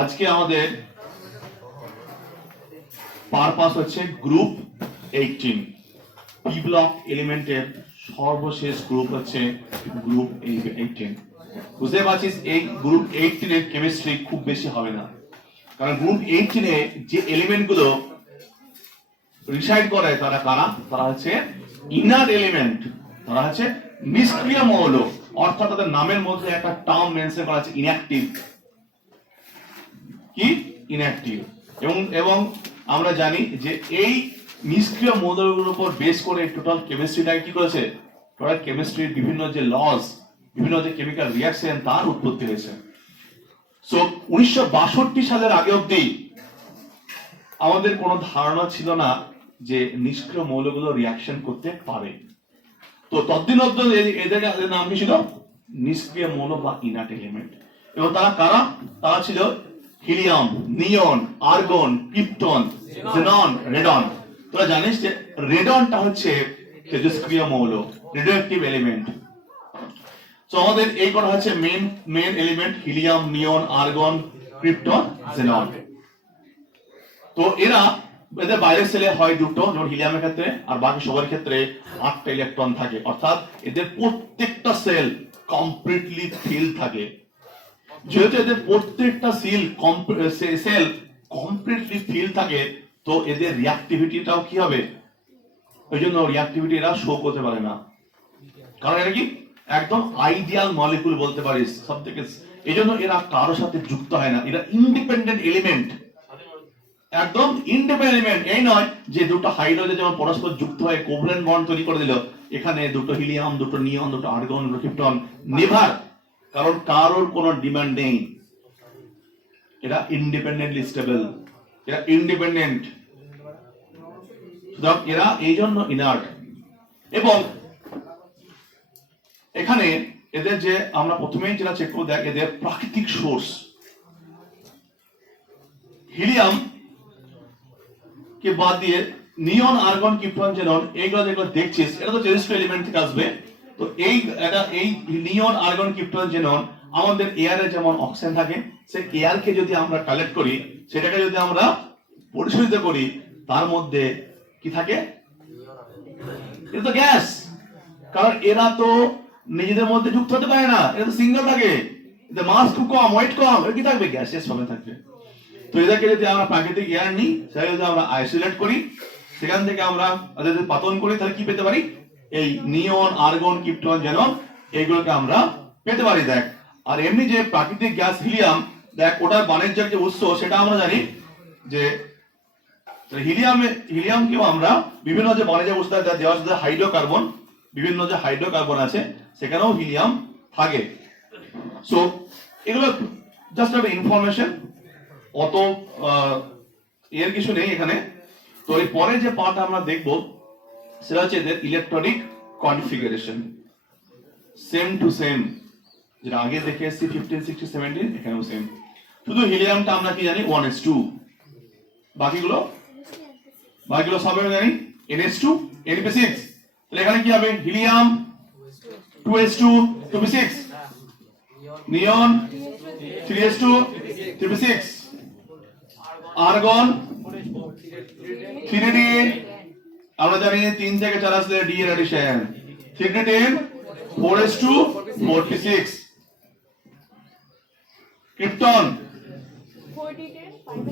আজকে আমাদের পারপাস হচ্ছে গ্রুপ 18 পি ব্লক এলিমেন্টের সর্বশেষ গ্রুপ হচ্ছে গ্রুপ 18। বুঝতে পারছিস এই গ্রুপ 18 এর কেমিস্ট্রি খুব বেশি হবে না, কারণ গ্রুপ 18 এ যে এলিমেন্ট গুলো রিসাইড করে তারা কারা? তারা হচ্ছে ইনার এলিমেন্ট, তারা হচ্ছে নিষ্ক্রিয় মৌল, অর্থাৎ তাদের নামের মধ্যে একটা টার্ম মেনশন করা আছে ইনঅ্যাক্টিভ। কি ইনঅ্যাক্টিভ? এবং আমরা জানি যে এই নিষ্ক্রিয় মৌলগুলোর উপর বেস করে টোটাল কেমিস্ট্রিটাকে কি করেছে? টোটাল কেমিস্ট্রির বিভিন্ন যে লস, বিভিন্ন যে কেমিক্যাল রিঅ্যাকশন তার উৎপত্তি হয়েছে। সো 1962 সালের আগে অবধি আমাদের কোনো ধারণা ছিল না যে নিষ্ক্রিয় মৌলগুলো রিঅ্যাকশন করতে পারে। তো ততদিন অবধি এদের নাম কি ছিল? নিষ্ক্রিয় মৌল বা ইনার্ট এলিমেন্ট। এবং তারা কারা? তারা ছিল helium, neon, argon, krypton, xenon, radon. তোরা জানিস যে রেডনটা হচ্ছে তেজস্ক্রিয় মৌল, রেডিওঅ্যাক্টিভ এলিমেন্ট। তো আমাদের এই কটা হচ্ছে main element, helium, neon, argon, krypton, xenon. তো এদের বাইরের সেলে হয় দুটো, যেমন হিলিয়ামের ক্ষেত্রে, আর বাকি সবার ক্ষেত্রে 8টা ইলেকট্রন থাকে, অর্থাৎ এদের প্রত্যেকটা সেল কমপ্লিটলি ফিল থাকে। যেহেতু এদের প্রত্যেকটা সেল কমপ্লিটলি ফিল থাকে, তো এদের রিঅ্যাক্টিভিটিটাও কি হবে? ওই জন্য রিঅ্যাক্টিভিটি এরা শো করতে পারে না, কারণ এটা কি একদম আইডিয়াল মলিকুল বলতে পারিস সব থেকে। এই জন্য এরা কারোর সাথে যুক্ত হয় না, এরা ইন্ডিপেন্ডেন্ট এলিমেন্ট, একদম ইন্ডিপেন্ডেন্ট এলিমেন্ট। এই নয় যে দুটো হাইড্রোজেন যেমন পরস্পর যুক্ত হয়ে কোভ্যালেন্ট বন্ড তৈরি করে দিল, এখানে দুটো হিলিয়াম, দুটো নিয়ন, দুটো আর্গন, দুটো ক্রিপ্টন, নেভার। কারণ কারোর কোনো ডিমান্ড নেই, এরা ইন্ডিপেন্ডেন্টলি স্টেবল, এরা ইন্ডিপেন্ডেন্ট, এরা এই জন্য ইনার্ট। এবং এখানে এদের যে আমরা প্রথমেই যেটা চেক করব, দেখ এদের প্রাকৃতিক সোর্স। হিলিয়াম কে বাদ দিয়ে নিয়ন, আর্গন, ক্রিপ্টন, জেনন এইগুলো যেগুলো দেখছিস এটা তো তেজস্ক্রিয় এলিমেন্ট থেকে আসবে। তো এই নিয়ন, আর্গন, ক্রিপ্টন, জেনন আমাদের এয়ারে যেমন অক্সিজেন থাকে, সেই এয়ারকে যদি আমরা কালেক্ট করি, সেটাকে যদি আমরা পরিশোধিত করি, তার মধ্যে কি থাকে? এটা তো গ্যাস, কারণ এরা তো নিজেদের মধ্যে যুক্ত হতে পারে না, এটা তো সিঙ্গেল থাকে, এদের মাস খুব কম, ওয়েট কম, এর কি থাকবে? গ্যাসের সঙ্গে থাকবে। তো এদেরকে যদি আমরা প্রাকৃতিক এয়ার নিই, সেটা যদি আমরা আইসোলেট করি, সেখান থেকে আমরা যদি পাতন করি, তাহলে কি পেতে পারি? এই নিয়ন, আর্গন, ক্রিপ্টন, জেনন এইগুলোকে আমরা পেতে পারি। দেখ, আর এমনি যে প্রাকৃতিক গ্যাস হিলিয়াম, দেখ ওটার বাণিজ্যিক যে উৎস সেটা আমরা জানি যে হিলিয়ামকেও আমরা বিভিন্ন যে বাণিজ্যিক উৎস দেওয়া আছে, হাইড্রোকার্বন, বিভিন্ন যে হাইড্রোকার্বন আছে সেখানেও হিলিয়াম থাকে। সো এগুলো জাস্ট একটা ইনফরমেশন, অত এর কিছু নেই এখানে। তো এর পরে যে পার্ট আমরা দেখব সেটা হচ্ছে এদের electronic configuration. Same to same, যেটা আগে দেখে এসেছি 15, 16, 17, এখানেও সেম। শুধু হিলিয়ামটা আমরা কি জানি? 1s2। বাকিগুলো সব আমরা জানি NH2, NP6। তাহলে এখানে কি হবে? হিলিয়াম 2s2, 2p6, নিয়ন 3s2, 3p6, আর্গন 3d, আমরা জানি 3 থেকে 4 আসলে d এর addition, 3d10, 4s2, 4p6, krypton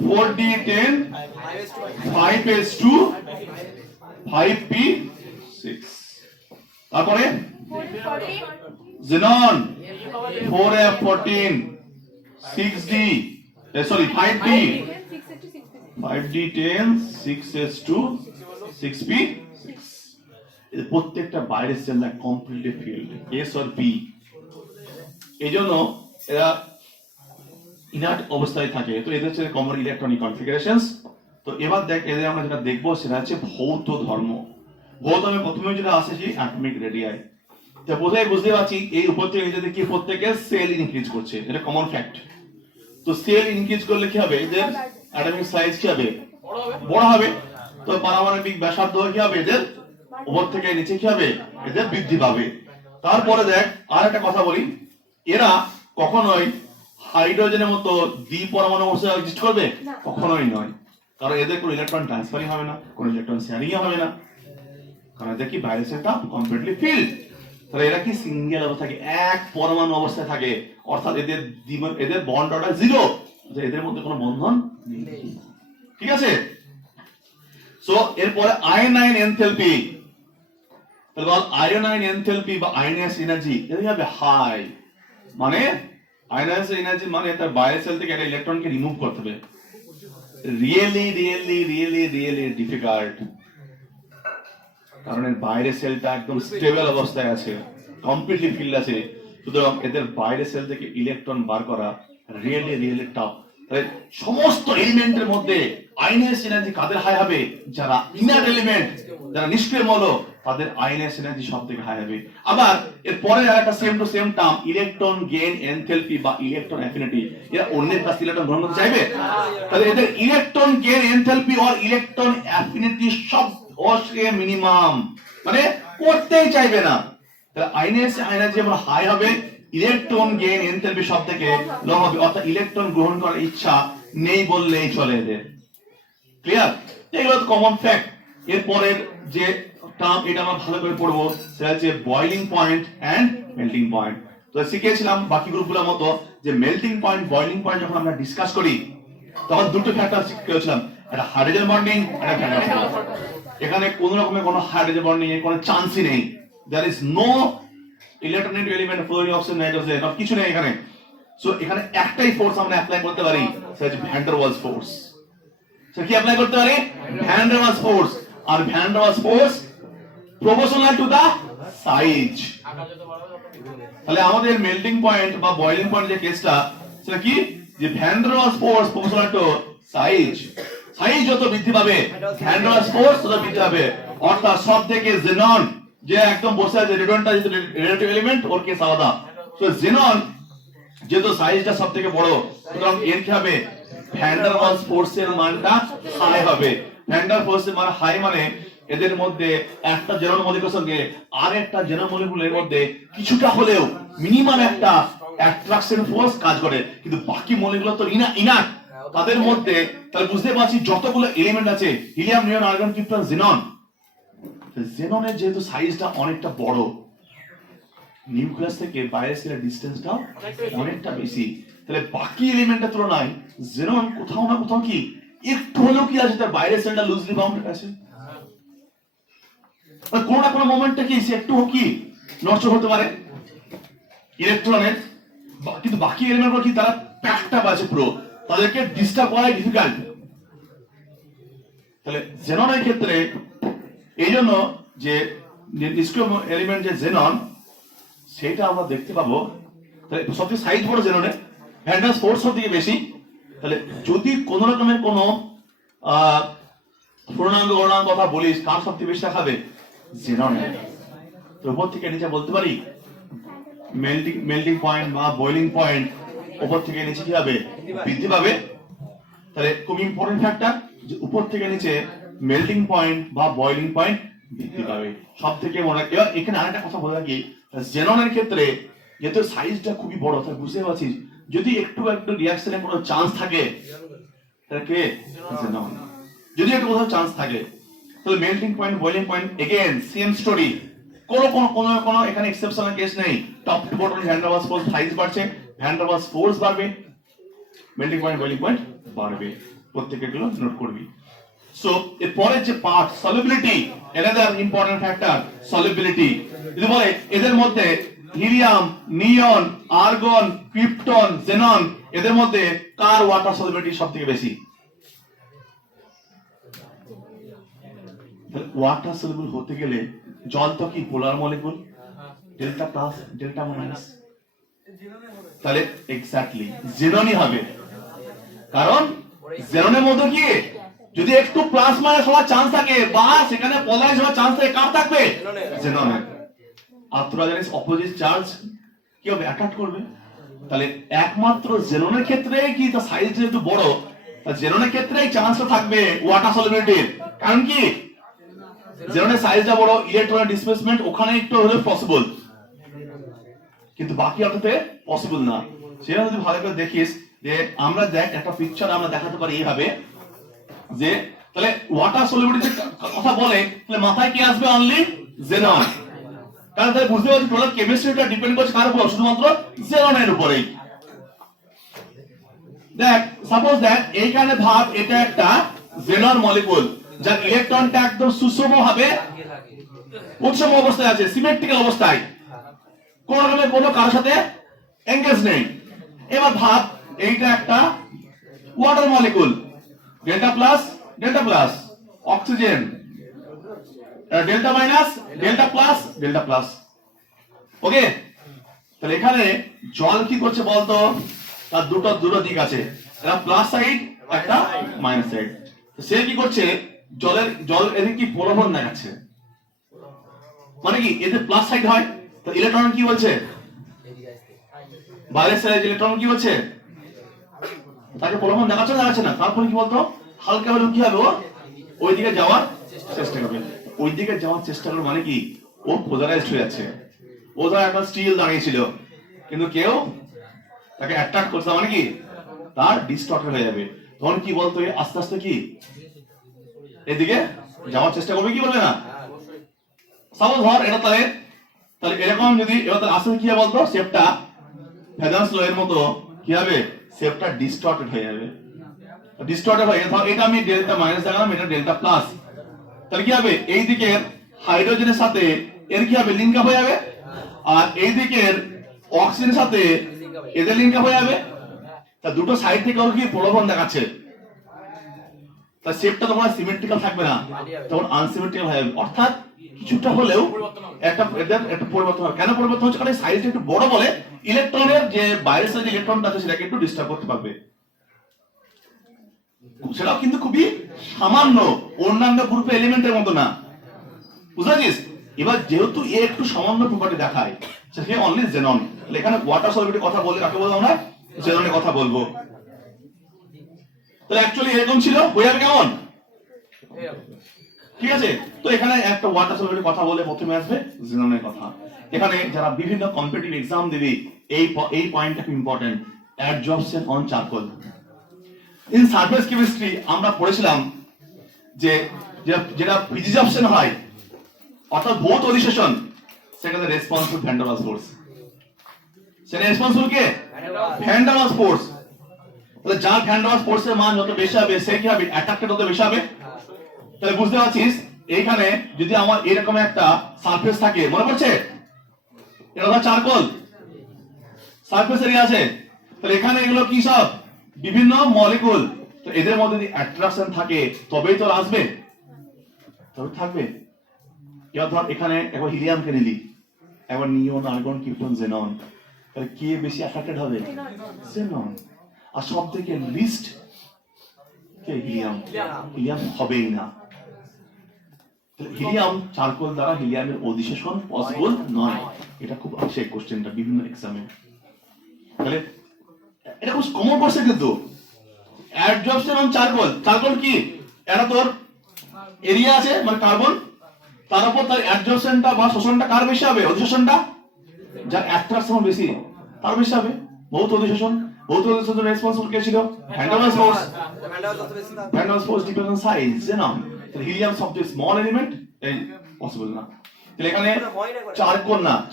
4d10, 5s2, 5p6। তারপরে xenon 4f14, 6d, sorry 5d, 5d10, 6s2, 6p6। এর প্রত্যেকটা বাইরের সেল না completely field, s or p। এইজন্য এরা ইনার্ট অবস্থায় থাকে। তো এদের হচ্ছে কমন ইলেকট্রনিক কনফিগারেশনস। তো এবার দেখ এদের আমরা যেটা দেখবো সেটা হচ্ছে ভৌত ধর্ম। ভৌত ধর্মে প্রথমে যেটা আসে যে অ্যাটমিক রেডিয়াই। তো বোঝাই বুঝতে পারছি এই উপর থেকে এদের কি প্রত্যেকের সেল ইনক্রিজ করছে, এটা কমন ফ্যাক্ট। তো সেল ইনক্রিজ করলে কি হবে? এদের অ্যাটমিক সাইজ কি হবে? বড় হবে। তো পারমাণবিক ব্যাসার্ধ কি হবে? এদের উপর থেকে নিচে কি হবে? এদের বৃদ্ধি পাবে। তারপরে দেখ আর একটা কথা বলি, এরা কখনোই হাইড্রোজেনের মতো দ্বি পরমাণু অবস্থায় এক্সিস্ট করবে? কখনোই নয়, কারণ এদের কোনো ইলেকট্রন ট্রান্সফারিং হবে না, কোনো ইলেকট্রন শেয়ারিং হবে না, কারণ এদের কি বাইরের সেলটা কমপ্লিটলি ফিল্ড। তাহলে এরা কি সিঙ্গেল অবস্থায় থাকে, এক পরমাণু অবস্থায় থাকে, অর্থাৎ এদের বন্ড অর্ডার জিরো, এদের মধ্যে কোনো বন্ধন নেই। ঠিক আছে, সো এরপরে আয়নাইন এনথ্যালপি, তাহলে বল আয়োনাইন এনথ্যালপি বা আয়নাইজ এনার্জি এটা হবে হাই, মানে আয়নাইজ এনার্জি মানে তার বাইরের সেল থেকে একটা ইলেকট্রনকে রিমুভ করতে হবে, really really really really difficult, কারণ এর বাইরের সেলটা একদম স্টেবল অবস্থায় আছে, কমপ্লিটলি ফিল্ড আছে, সুতরাং এদের বাইরের সেল থেকে ইলেকট্রন বার করা রিয়েলি রিয়েলি টাফ। তাহলে সমস্ত এলিমেন্টের মধ্যে আয়নাইজ এনার্জি কাদের হাই হবে? যারা ইনার এলিমেন্ট, যারা নিষ্ক্রিয় মৌল, তাদের আয়নাইজ এনার্জি সবথেকে হাই হবে। আবার এর পরে আরেকটা same to same term electron gain enthalpy বা ইলেকট্রন অ্যাফিনিটি, এরা অন্যের কাছ থেকে ইলেকট্রন গ্রহণ করতে চাইবে? তাহলে এদের ইলেকট্রন গেইন এনথ্যালপি আর ইলেকট্রন অ্যাফিনিটি সব মিনিমাম, মানে করতেই চাইবে না। তাহলে আয়নাইজ এনার্জি যেমন হাই হবে, ইলেকট্রন গেইন এনথ্যালপি সব থেকে লো হবে, অর্থাৎ ইলেকট্রন গ্রহণ করার ইচ্ছা নেই বললেই চলে এদের। ক্লিয়ার? এগুলো তো কমন ফ্যাক্ট। এরপরের যে টার্ম এটা আমরা ভালো করে পড়বো, সেটা হচ্ছে boiling point and melting point. তো শিখেছিলাম বাকি গ্রুপগুলোর মতো যে মেল্টিং পয়েন্ট বয়লিং পয়েন্ট যখন আমরা ডিসকাস করি তখন দুটো ফ্যাক্টর শিখেছিলাম, একটা হাইড্রোজেন বন্ডিং, একটা ভ্যান। এখানে কোন রকমের কোনো হাইড্রোজেন বন্ডিং এর কোনো চান্সই নেই, there is no electronic element fluorine oxygen nitrogen আর কিছু নেই এখানে। সো এখানে একটাই ফোর্স আমরা অ্যাপ্লাই করতে পারি, সেটা হচ্ছে van der Waals force. So কি অ্যাপ্লাই করতে পারি? ভ্যান ডার ওয়ালস ফোর্স, আর van der Waals force proportional to the size. তাহলে আমাদের মেল্টিং পয়েন্ট বা বয়লিং পয়েন্ট যে কেসটা, সেটা কি যে van der Waals force proportional to size. Size যত বৃদ্ধি পাবে ভ্যান ডার ওয়ালস ফোর্স তত বৃদ্ধি পাবে, অর্থাৎ সব থেকে জেনন যে একদম বসে আছে, রেডিয়নটা যেহেতু রিলেটিভ এলিমেন্ট, ওর কেস আলাদা। সো জেনন যেহেতু সাইজটা সব থেকে বড়, সুতরাং এর কি হবে? ভ্যান ডার ওয়ালস ফোর্সের মানটা হাই হবে। ভ্যান ডার ফোর্সের মান হাই মানে এদের মধ্যে একটা জেনন মলিকুলের সঙ্গে আর একটা জেনন মলিকুলের মধ্যে কিছুটা হলেও মিনিমাম একটা অ্যাট্রাকশন ফোর্স কাজ করে, কিন্তু বাকি মলিকুল তো ইনার তাদের মধ্যে। তাহলে বুঝতে পারছি যতগুলো এলিমেন্ট আছে, helium, neon, argon, krypton, xenon, জেননের যেহেতু সাইজটা অনেকটা বড়, নিউক্লিয়াস থেকে বাইরের সেলের ডিসটেন্সটাও অনেকটা বেশি, তাহলে বাকি এলিমেন্টের তুলনায় জেনন কোথাও না কোথাও কি একটু হলেও কি আছে, তার বাইরের সেলটা লুজলি বাউন্ডেড আছে, কোনো না কোনো মোমেন্টে কি সে একটু কি নষ্ট হতে পারে ইলেকট্রনের, কিন্তু বাকি এলিমেন্টগুলো কি তারা প্যাকড আপ আছে পুরো, তাদেরকে ডিস্টার্ব করা ডিফিকাল্ট। তাহলে জেননের ক্ষেত্রে এই জন্য যে নিষ্ক্রিয় এলিমেন্ট যে জেনন, সেটা আমরা দেখতে পাবো। তাহলে সবচেয়ে সাইজ বড় জেননের, ভ্যান ডার ফোর্স সবথেকে বেশি। তাহলে যদি কোন রকমের কোন পূর্ণাঙ্গ গণনার কথা বলিস, কার সবথেকে বেশি দেখাবে? জেননের। তো উপর থেকে নিচে বলতে পারি মেল্টিং পয়েন্ট বা বয়লিং পয়েন্ট উপর থেকে নিচে কি হবে? বৃদ্ধি পাবে। তাহলে খুব ইম্পর্টেন্ট ফ্যাক্টর যে উপর থেকে নিচে মেল্টিং পয়েন্ট বা বয়লিং পয়েন্ট বৃদ্ধি পাবে সব থেকে মনে রাখবে। এবার এখানে আরেকটা কথা বলে রাখি, জেননের ক্ষেত্রে যেহেতু সাইজটা খুবই বড়, তাহলে বুঝতে পারছিস যদি একটু রিঅ্যাকশনের কোনো চান্স থাকে তাহলে কে? জেনন। যদি একটু কোথাও চান্স থাকে, তাহলে melting point boiling point again same story, কোনো এখানে এক্সেপশনাল কেস নেই। Top to bottom van der Waals force size বাড়ছে, ভ্যান ডার ওয়ালস ফোর্স বাড়বে, মেল্টিং পয়েন্ট বয়লিং পয়েন্ট বাড়বে, প্রত্যেকটা গুলো নোট করবি। সো এর পরের যে part solubility, another important factor solubility. যদি বলে এদের মধ্যে helium, neon, argon, krypton, xenon, এদের মধ্যে কার ওয়াটার সলিবিলিটি সবথেকে বেশি? ওয়াটার সলিবল হতে গেলে জল তো কি polar molecule, delta plus delta minus, তাহলে এক্স্যাক্টলি জেননই হবে। কারণ জেননের মধ্যে কি যদি একটু প্লাস মাইনাস হওয়ার চান্স থাকে বা সেখানে পোলারাইজ হওয়ার চান্স থাকে, কার থাকবে? জেননের। আর তোরা জানিস অপোজিট চার্জ কি হবে? অ্যাট্রাক্ট করবে। তাহলে একমাত্র জেননের ক্ষেত্রে কি তার সাইজ যেহেতু বড়, জেননের ক্ষেত্রে এই চান্সটা থাকবে ওয়াটার সলিবিলিটির। কারণ কি জেননের সাইজটা বড়, ইলেকট্রনের ডিসপ্লেসমেন্ট ওখানে একটু হলে পসিবল, কিন্তু বাকি অর্থে পসিবল না। সেটা যদি ভালো করে দেখিস যে আমরা দেখ একটা পিকচার আমরা দেখাতে পারি এইভাবে যে তাহলে ওয়াটার সলিবিলিটি কথা বলে তাহলে মাথায় কি আসবে অনলি জেনন কারণ তাহলে বুঝতে পারছি টোটাল কেমিস্ট্রিটা ডিপেন্ড করছে কার উপর শুধুমাত্র জেননের উপরেই দেখ সাপোজ দেখ এইখানে ভাব এটা একটা জেনন মলিকুল যার ইলেকট্রনটা একদম সুষম ভাবে উৎসম অবস্থায় আছে সিমেট্রিক্যাল অবস্থায় কোন রকমের কোনো কারোর সাথে এঙ্গেজ নেই এবার ভাব এইটা একটা water molecule delta plus oxygen delta minus delta plus ওকে তাহলে এখানে জল কি করছে বলতো তার দুটো দিক আছে একটা প্লাস সাইড একটা মাইনাস সাইড সে কি করছে জল এদিকে কি প্রলোভন দেখাচ্ছে মানে কি এতে প্লাস সাইড হয় তো ইলেকট্রন কি বলছে বাইরের সাইডে ইলেকট্রন কি বলছে তাকে প্রলোভন দেখাচ্ছে না তারপরে কি বলতো হালকা হলেও কি হবে ওইদিকে যাওয়ার চেষ্টা করবে ওইদিকে যাওয়ার চেষ্টা করবে মানে কি ও পোলারাইজড হয়ে যাচ্ছে ও ধর একটা স্টিল দাঁড়িয়েছিল কিন্তু কেউ তাকে অ্যাট্রাক্ট করছে মানে কি তার ডিস্টর্টেড হয়ে যাবে তখন কি বলতো আস্তে আস্তে কি এদিকে যাওয়ার চেষ্টা করবে কি বলবে না সাপোজ ধর এটা তাহলে এরকম যদি এবার আসলে কি হবে বলতো শেপটা ফেদার্স ল এর মতো কি হবে শেপটা ডিস্টর্টেড হয়ে যাবে ডিস্টর্টেড হয়ে ধর এটা আমি ডেল্টা মাইনাস দেখালাম এটা ডেল্টা প্লাস তাহলে কি হবে এই দিকের হাইড্রোজেনের সাথে এর কি হবে লিংক আপ হয়ে যাবে আর এই দিকের অক্সিজেনের সাথে এদের লিংক আপ হয়ে যাবে তা দুটো সাইড থেকে ওর কি প্রলোভন দেখাচ্ছে তা শেপটা তখন সিমেট্রিক্যাল থাকবে না তখন আনসিমেট্রিক্যাল হয়ে যাবে অর্থাৎ কিছুটা হলেও একটা পরিবর্তন হবে কেন পরিবর্তন হচ্ছে কারণ সাইজটা একটু বড় বলে ইলেকট্রনের যে বাইরের সাইডে ইলেকট্রনটা আছে সেটাকে একটু ডিস্টার্ব করতে পারবে সেটাও কিন্তু খুবই সামান্য অন্যান্য গ্রুপের এলিমেন্টের মতো না বুঝাছিস এবার যেহেতু এ একটু সামান্য প্রপার্টি দেখায় সেখানে অনলি জেনন এখানে ওয়াটার সলিবিলিটি কথা বললে কাকে বলবো আমরা জেননের কথা বলবো তাহলে অ্যাকচুয়ালি এরকম ছিল হয়ে যাবে কেমন ঠিক আছে তো এখানে একটা ওয়াটার সলিবিলিটি কথা বলে প্রথমে আসবে জেননের কথা এখানে যারা বিভিন্ন কম্পিটিটিভ এক্সাম দিবে এই পয়েন্টটা খুব important adsorption on charcoal in surface chemistry আমরা পড়েছিলাম যে যেটা ফিজিজপশন হয় অর্থাৎ ভৌত অধিশোষণ সেখানে responsible van der Waals force সেটা রেসপন্সিবল কে ভ্যান ডার ওয়ালস ফোর্স তাহলে যার ভ্যান ডার ওয়ালস ফোর্সের মান যত বেশি হবে সে কি হবে অ্যাট্রাক্টেড তত বেশি হবে তাহলে বুঝতে পারছিস এইখানে যদি আমার এরকম একটা সারফেস থাকে মনে পড়ছে এটা হলো চারকোল সারফেস এরিয়া আছে তাহলে এখানে এগুলো কি সব বিভিন্ন মলিকুল তো এদের মধ্যে যদি অ্যাট্রাকশন থাকে তবেই তো আসবে তবে থাকবে এবার ধর এখানে একবার হিলিয়ামকে নিলি একবার নিয়ন আর্গন কিউটন জেনন তাহলে কে বেশি অ্যাট্রাক্টেড হবে জেনন আর সব থেকে লিস্ট কে হিলিয়াম হবেই না হিলিয়াম চারকোল দ্বারা হিলিয়ামের অধিশোষণ পসিবল নয় এটা খুব আসে কোশ্চেনটা বিভিন্ন এক্সামে তাহলে এটা খুব কমন কোশ্চেন কিন্তু অ্যাডজর্পশন অন চারকোল কি এটা তোর এরিয়া আছে মানে কার্বন তার উপর তার অ্যাডজর্পশনটা বা শোষণটা কার বেশি হবে অধিশোষণটা যার অ্যাট্রাকশন বেশি তার বেশি হবে ভৌত অধিশোষণ রেসপন্সিবল কে ছিল van der Waals force depends on size xenon helium সবচেয়ে স্মল এলিমেন্ট এই পসিবল না তাহলে এখানে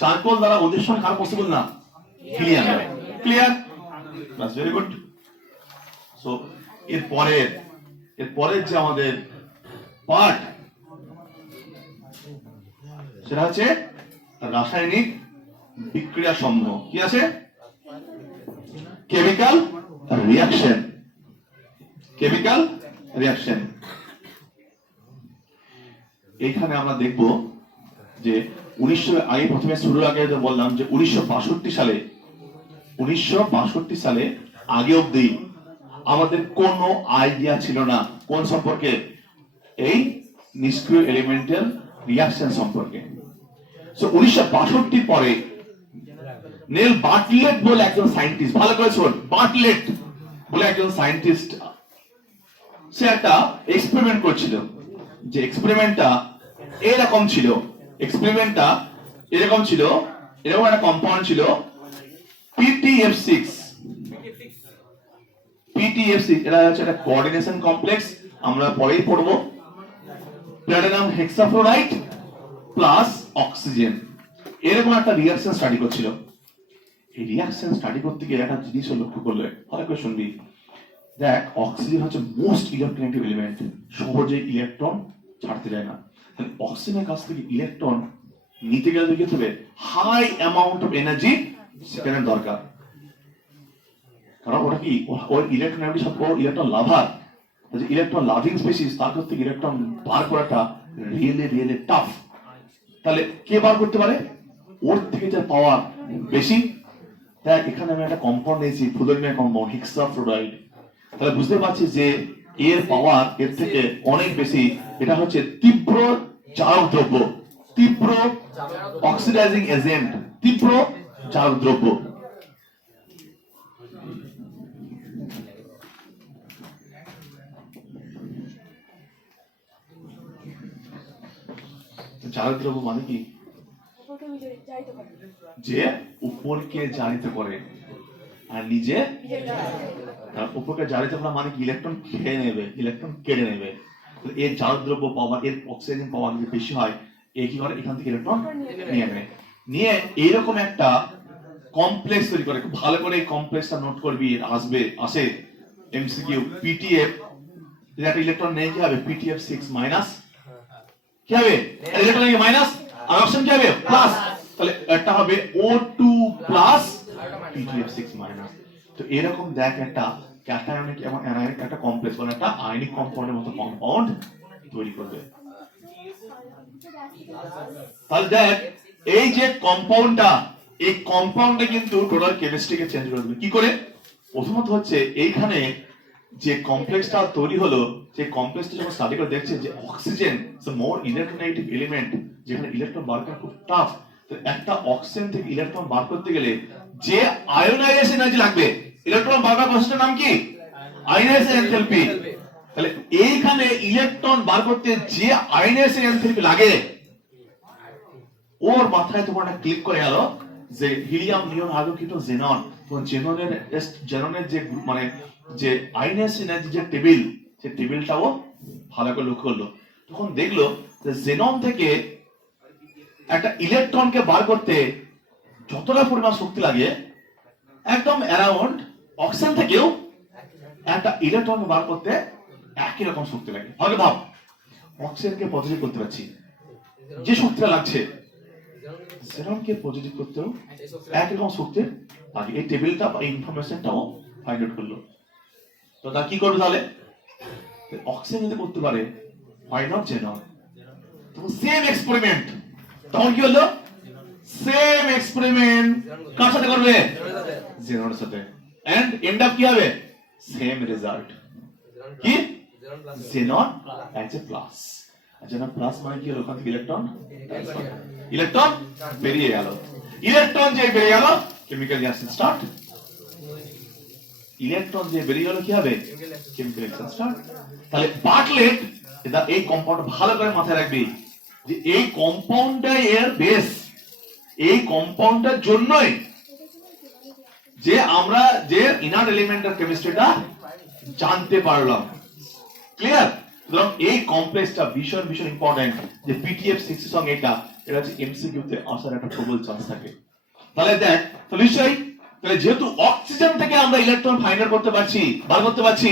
চারকোল দ্বারা অধিশোষণ কার পসিবল না helium clear that's very good so এর পরের যে আমাদের পার্ট সেটা হচ্ছে রাসায়নিক বিক্রিয়া সমূহ কি আছে কেমিক্যাল রিঅ্যাকশন এখানে আমরা দেখব যে 1900 আগে প্রথমে শুরুর আগে বললাম যে 1962 সালে আগে অবধি আমাদের কোনো আইডিয়া ছিল না কোন সম্পর্কে এই নিষ্ক্রিয় এলিমেন্টাল রিঅ্যাকশন সম্পর্কে সো 1962 পরে নেল বার্টলেট বলে একজন সায়েন্টিস্ট ভালো করে শুনুন বার্টলেট বলে একজন সায়েন্টিস্ট সে একটা এক্সপেরিমেন্ট করছিল যে এক্সপেরিমেন্টটা এরকম ছিল এরকম একটা কম্পাউন্ড ছিল PTF6 PTFC এটা হচ্ছে একটা কোঅর্ডিনেশন কমপ্লেক্স, আমরা পরেই পড়বো। প্ল্যাটিনাম হেক্সাফ্লোরাইড প্লাস অক্সিজেন, এরকম একটা রিঅ্যাকশন স্টাডি করছিল। এই রিঅ্যাকশন স্টাডি করতে গিয়ে একটা জিনিস লক্ষ্য করলে, ভালো করে শুনবি, দেখ অক্সিজেন হচ্ছে মোস্ট ইলেকট্রোনেগেটিভ এলিমেন্ট, সহজে ইলেকট্রন ছাড়তে যায় না। তাহলে অক্সিজেনের কাছ থেকে ইলেকট্রন নিতে গেলে কি হবে, হাই অ্যামাউন্ট অফ এনার্জি সেখানে দরকার। কারণ ওটা কি, ওর ইলেকট্রোনেগেটিভ সব ইলেকট্রন লাভার, ইলেকট্রন লাভিং স্পেসিস, তার কাছ থেকে ইলেকট্রন বার করাটা রিয়েলি রিয়েলি টাফ। তাহলে কে বার করতে পারে, ওর থেকে যে পাওয়ার বেশি। দেখ এখানে আমি একটা কম্পাউন্ড নিয়েছি, ফ্লুরোনিয়াম কম্পাউন্ড হেক্সাফ্লোরাইড। তাহলে বুঝতে পারছি যে এর পাওয়ার এর থেকে অনেক বেশি। এটা হচ্ছে তীব্র জারক দ্রব্য, তীব্র অক্সিডাইজিং এজেন্ট, তীব্র জারক দ্রব্য। জারক দ্রব্য মানে কি, যে উপরকে জারিত করে আর নিজে উপরকে জারিত করা মানে কি, ইলেকট্রন খেয়ে নেবে, ইলেকট্রন কেড়ে নেবে। এর জারক দ্রব্য পাওয়ার, এর অক্সিজেন পাওয়ার যদি বেশি হয়, এ কি করে, এখান থেকে ইলেকট্রন নিয়ে নেবে, নিয়ে এইরকম একটা কমপ্লেক্স তৈরি করে। খুব ভালো করে এই কমপ্লেক্সটা নোট করবি, আসে এমসিকিউ। পিটিএফ একটা ইলেকট্রন নেই, কি হবে, PTF6 মাইনাস, কি হবে, ইলেকট্রন নিয়ে মাইনাস, আর অপশন কি হবে, প্লাস। তাহলে এটা হবে O2 প্লাস PTF6 মাইনাস। তো এরকম দেখ একটা ক্যাটায়নিক এবং অ্যানায়নিক একটা কমপ্লেক্স, মানে একটা আয়নিক কম্পাউন্ডের মতো কম্পাউন্ড তৈরি করবে। তাহলে দেখ এই যে কম্পাউন্ডটা, এই কম্পাউন্ডে কিন্তু টোটাল কেমিস্ট্রিকে চেঞ্জ করে দেবে। কি করে, প্রথমত হচ্ছে এইখানে যে কমপ্লেক্সটা তৈরি হলো, সেই কমপ্লেক্সটা যখন স্টাডি করে দেখছে যে oxygen is a more electronegative element, যেখানে ইলেকট্রন বার করা খুব টাফ। তো একটা অক্সিজেন থেকে ইলেকট্রন বার করতে গেলে যে আয়োনাইজেশন এনার্জি লাগবে, ইলেকট্রন বার করার প্রসেসটার নাম কি, আয়োনাইজেশন এনথালপি। তাহলে এইখানে ইলেকট্রন বার করতে যে আয়োনাইজেশন এনথালপি লাগে, ওর মাথায় তোমার একটা ক্লিক করে গেল যে helium, neon, argon, ketone, xenon. তো জেননের যে মানে যে আয়োনাইজেশন এনার্জি যে টেবিল, সেই টেবিলটাও ভালো করে লক্ষ্য করলো। তখন দেখলো যে জেনন থেকে একটা ইলেকট্রনকে বার করতে যতটা পরিমাণ শক্তি লাগে, একদম অ্যারাউন্ড অক্সিজেন থেকেও একটা ইলেকট্রনকে বার করতে একই রকম শক্তি লাগে। ভালো ভাব, অক্সিজেনকে পজিটিভ করতে পারছি, যে শক্তিটা লাগছে জেননকে পজিটিভ করতেও একই রকম শক্তি লাগে। এই টেবিলটা বা ইনফরমেশনটাও ফাইন্ড আউট করলো। তো তা কি করবে, তাহলে অক্সিজেন যদি করতে পারে, হোয়াই নট জেনন? তখন সেম এক্সপেরিমেন্ট, তখন কি হলো, সেম এক্সপেরিমেন্ট কার সাথে করবে, জেননের সাথে, এন্ড এন্ড আপ কি হবে, সেম রেজাল্ট। কি, xenon as a plus. Xenon plus মানে কি হলো, ওখান থেকে ইলেকট্রন বেরিয়ে গেল। ইলেকট্রন যে বেরিয়ে গেল, কেমিক্যাল রিঅ্যাকশন স্টার্ট। ইলেকট্রন যে বেরিয়ে গেল, কি হবে, কেমিক্যাল রিঅ্যাকশন স্টার্ট। তাহলে বার্টলেট এই কম্পাউন্ড ভালো করে মাথায় রাখবি, যে এই কম্পাউন্ডটা এর বেস, এই কম্পাউন্ডটার জন্যই যে আমরা যে ইনার্ট এলিমেন্টাল কেমিস্ট্রিটা জানতে পারলাম। ক্লিয়ার? সুতরাং এই কমপ্লেক্সটা ভীষণ ভীষণ ইম্পর্টেন্ট, যে PTF6 এর সঙ্গে এটা হচ্ছে এমসিকিউ তে আসার একটা প্রবল চান্স থাকে। তাহলে দেখ, তো নিশ্চয়ই তাহলে যেহেতু অক্সিজেন থেকে আমরা ইলেকট্রন ফাইন্ড আউট করতে পারছি, বার করতে পারছি,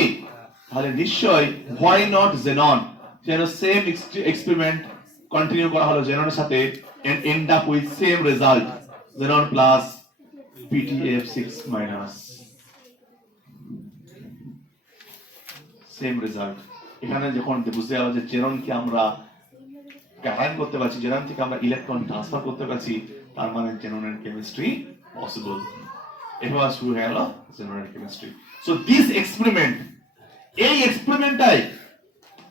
তাহলে নিশ্চয়ই হোয়াই নট জেনন? যেন সেম এক্সপেরিমেন্ট কন্টিনিউ করা হলো জেননের সাথে, and end up with same result, xenon plus PTF6 minus, same result. এখানে যখন বুঝতে গেল যে জেননকে আমরা ক্যাটায়ন করতে পারছি, জেনন থেকে আমরা ইলেকট্রন ট্রান্সফার করতে পারছি, তার মানে জেননের কেমিস্ট্রি পসিবল। এবার শুরু হয়ে গেল জেননের কেমিস্ট্রি। সো দিস এক্সপেরিমেন্ট, এই এক্সপেরিমেন্টটাই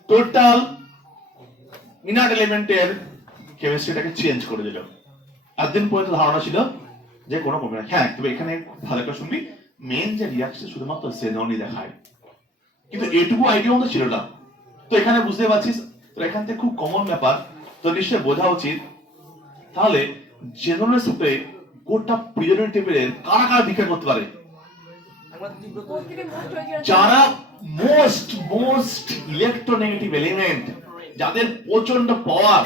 টোটাল ইনার্ট এলিমেন্টের কেমিস্ট্রিটাকে চেঞ্জ করে দিল। এতদিন পর্যন্ত ধারণা ছিল যে কোনো কমে না। হ্যাঁ, তবে এখানে ভালো করে শুনবি, মেন যে রিঅ্যাকশন শুধুমাত্র জেননই দেখায়, কিন্তু এটুকু আইডিয়া মতো ছিল না। তো এখানে বুঝতে পারছিস, তো এখান থেকে খুব কমন ব্যাপার, তো নিশ্চয়ই বোঝা উচিত। তাহলে জেননের সাথে গোটা পিরিয়ডিক টেবিলের কারা কারা বিক্রিয়া করতে পারে, যারা মোস্ট ইলেকট্রোনেগেটিভ এলিমেন্ট, যাদের প্রচন্ড পাওয়ার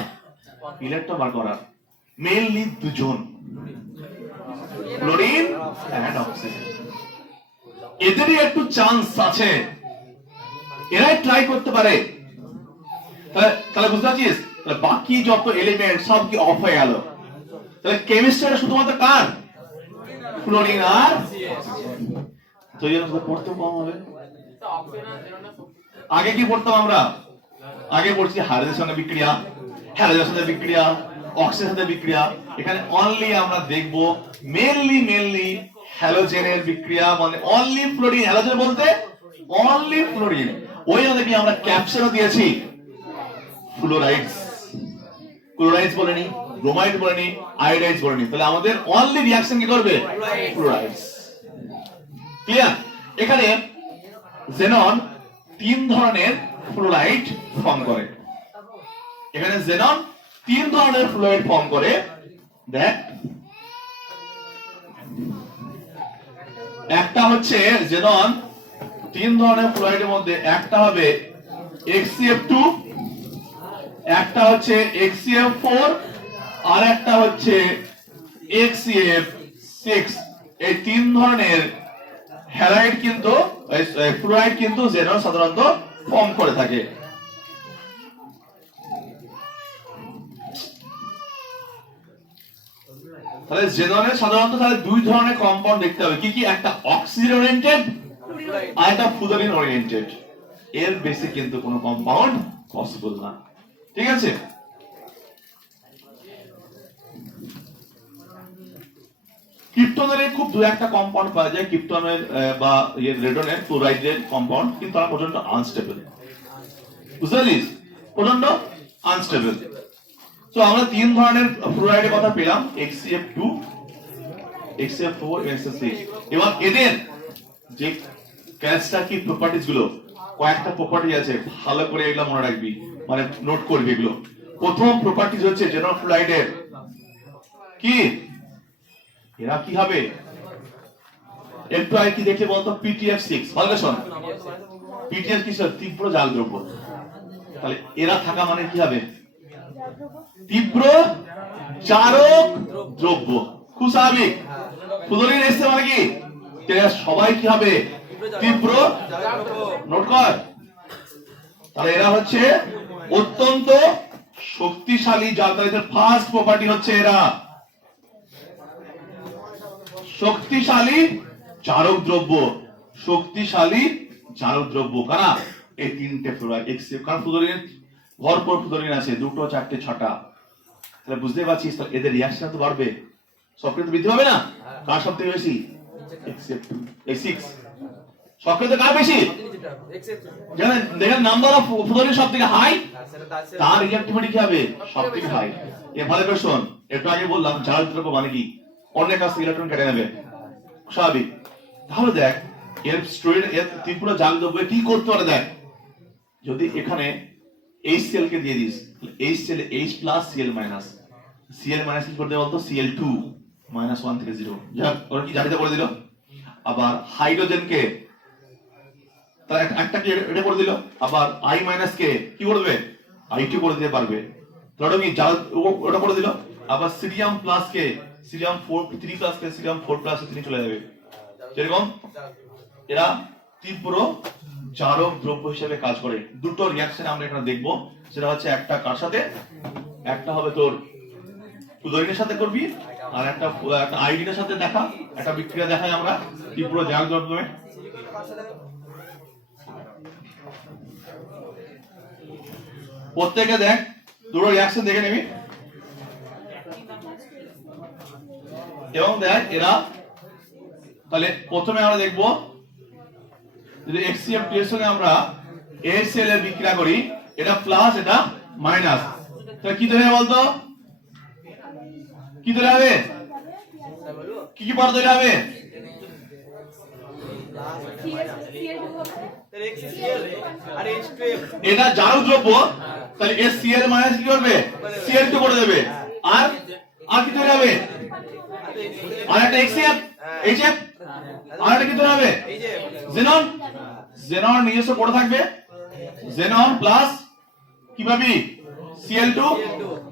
ইলেকট্রন বার করার, মেইনলি দুজন, ক্লোরিন এন্ড অক্সিজেন। এদেরই একটু চান্স আছে, এরাই ট্রাই করতে পারে। তাহলে বুঝতে পারছিস, বাকি যত এলিমেন্ট সব কি অফ হয়ে গেল। তাহলে কেমিস্ট্রিটা শুধুমাত্র কার? ক্লোরিন আর তো এই জন্য পড়তে কম হবে। আগে কি পড়তাম আমরা? আগে পড়ছি হাইড্রোজেনের সঙ্গে বিক্রিয়া, হ্যালোজেনের সাথে বিক্রিয়া, অক্সিজেনের সাথে বিক্রিয়া। এখানে অনলি আমরা দেখব মেইনলি হ্যালোজেনের বিক্রিয়া, মানে অনলি ফ্লোরিন। হ্যালোজেন বলতে অনলি ফ্লোরিন। ওই জন্য দেখি আমরা ক্যাপশনও দিয়েছি ফ্লোরাইডস। ক্লোরাইডস বলেনি, ব্রোমাইড বলেনি, আয়োডাইডস বলেনি। তাহলে আমাদের অনলি রিঅ্যাকশন কি করবে? ফ্লোরাইডস। ক্লিয়ার? এখানে জেনন 3 ধরনের ফ্লোরাইড ফর্ম করে। এখানে জেনন 3 ধরনের ফ্লোরাইড ফর্ম করে। দেখ, একটা হচ্ছে জেনন 3 ধরনের ফ্লোরাইডের মধ্যে একটা হবে HCF2, একটা হচ্ছে HCF4, আর একটা হচ্ছে HCF6। এই 3 ধরনের হ্যালাইড কিন্তু ফ্লোরাইড কিন্তু জেনন সাধারণত ফর্ম করে থাকে। তাহলে জেননের সাধারণত তাহলে 2 ধরনের কম্পাউন্ড দেখতে হবে। কি কি? একটা অক্সিজেন ওরিয়েন্টেড আর একটা ফ্লুরিন ওরিয়েন্টেড। এর বেশি কিন্তু কোনো কম্পাউন্ড পসিবল না। ঠিক আছে? ক্রিপ্টনের খুব দু একটা কম্পাউন্ড পাওয়া যায়, ক্রিপ্টনের বা রেডনের ক্লোরাইডের কম্পাউন্ড, কিন্তু তারা প্রচন্ড আনস্টেবল। বুঝতে পারছিস? প্রচন্ড আনস্টেবল। তো আমরা 3 ধরনের ফ্লোরাইডের কথা পেলাম, HCF2, HCF4, HCF6। এবার এদের যে ক্যালস্টাকি প্রপার্টিজ গুলো, কয়েকটা প্রপার্টি আছে, ভালো করে এগুলো মনে রাখবি, মানে নোট করবি এগুলো। প্রথম প্রপার্টিজ হচ্ছে জেনন ফ্লোরাইডের কি, এরা কি হবে একটু আগে কি দেখে বলতো? PTF6। ভালো শোন, PTF কি? তীব্র জাল দ্রব্য। তাহলে এরা থাকা মানে কি হবে? তীব্র জারক দ্রব্য। খুব স্বাভাবিক। ফ্লোরিন এসছে মানে কি? এরা সবাই কি হবে? তীব্র। নোট কর। তাহলে এরা হচ্ছে অত্যন্ত শক্তিশালী জাল। তাদের ফার্স্ট প্রপার্টি হচ্ছে এরা শক্তিশালী জারক দ্রব্য। শক্তিশালী জারক দ্রব্য কারা? এই 3টে ফ্লোরাইড। কারণ ফ্লোরিন ভরপুর ফ্লোরিন আছে, 2, 4, 6টা। তাহলে বুঝতে পারছিস, তাহলে এদের রিঅ্যাকশন তো বাড়বে, সক্রিয়তা বৃদ্ধি হবে না? কার সবথেকে বেশি? HCF6। সক্রিয়তা কার বেশি? দেখেন নাম্বার অফ ফ্লোরিন সবথেকে হাই, তার রিঅ্যাক্টিভিটি কি হবে? সবথেকে হাই। এ ভালো করে শোন, একটু আগে বললাম জারক দ্রব্য মানে কি? অনেক কাছ থেকে ইলেকট্রন কেটে নেবে, স্বাভাবিক। তাহলে দেখ এর স্টোরেজ, এর তীব্র জাল দ্রব্য কি করতে পারে? দেখ, যদি এখানে HCl কে দিয়ে this, HCl H plus Cl minus, Cl minus কি করতে বলতো? Cl2 -1 থেকে 0। যাক, ওরা কি জানিতে করে দিল। আবার হাইড্রোজেন কে তার একটা কি এটা করে দিল, আবার I মাইনাস কে কি করবে? I2 করে দিতে পারবে। তাহলে কি জাল ওটা করে দিল। আবার সিরিয়াম প্লাস কে সিরিয়াম 3 প্লাস কে সিরিয়াম 4 প্লাস 3 চলে যাবে। যেরকম এরা তীব্র জারক দ্রব্য হিসেবে কাজ করে। দুটো রিঅ্যাকশন আমরা এখানে দেখব, সেটা হচ্ছে একটা কার সাথে? একটা হবে তোর ফ্লোরিনের সাথে করবি, আর একটা আয়োডিনের সাথে দেখা, একটা বিক্রিয়া দেখাই আমরা তীব্র জারক দ্রব্যে। প্রত্যেকে দেখ, দুটো রিঅ্যাকশন দেখে নিবি এবং দেখ এরা। তাহলে প্রথমে আমরা দেখব যদি HCF2 এর সঙ্গে আমরা HCl এর বিক্রিয়া করি, এটা প্লাস এটা মাইনাস, তাহলে কি তৈরি হবে বলতো? কি তৈরি হবে? কি কি পদার্থ তৈরি হবে? এটা জারক দ্রব্য, তাহলে HCl মাইনাস কি করবে? Cl2 করে দেবে। আর আর কি তৈরি হবে? আর একটা HCF, HF আর এটা কি তৈরি হবে জেনন জেনন নিজস্ব পড়ে থাকবে জেনন প্লাস কি পাবি Cl2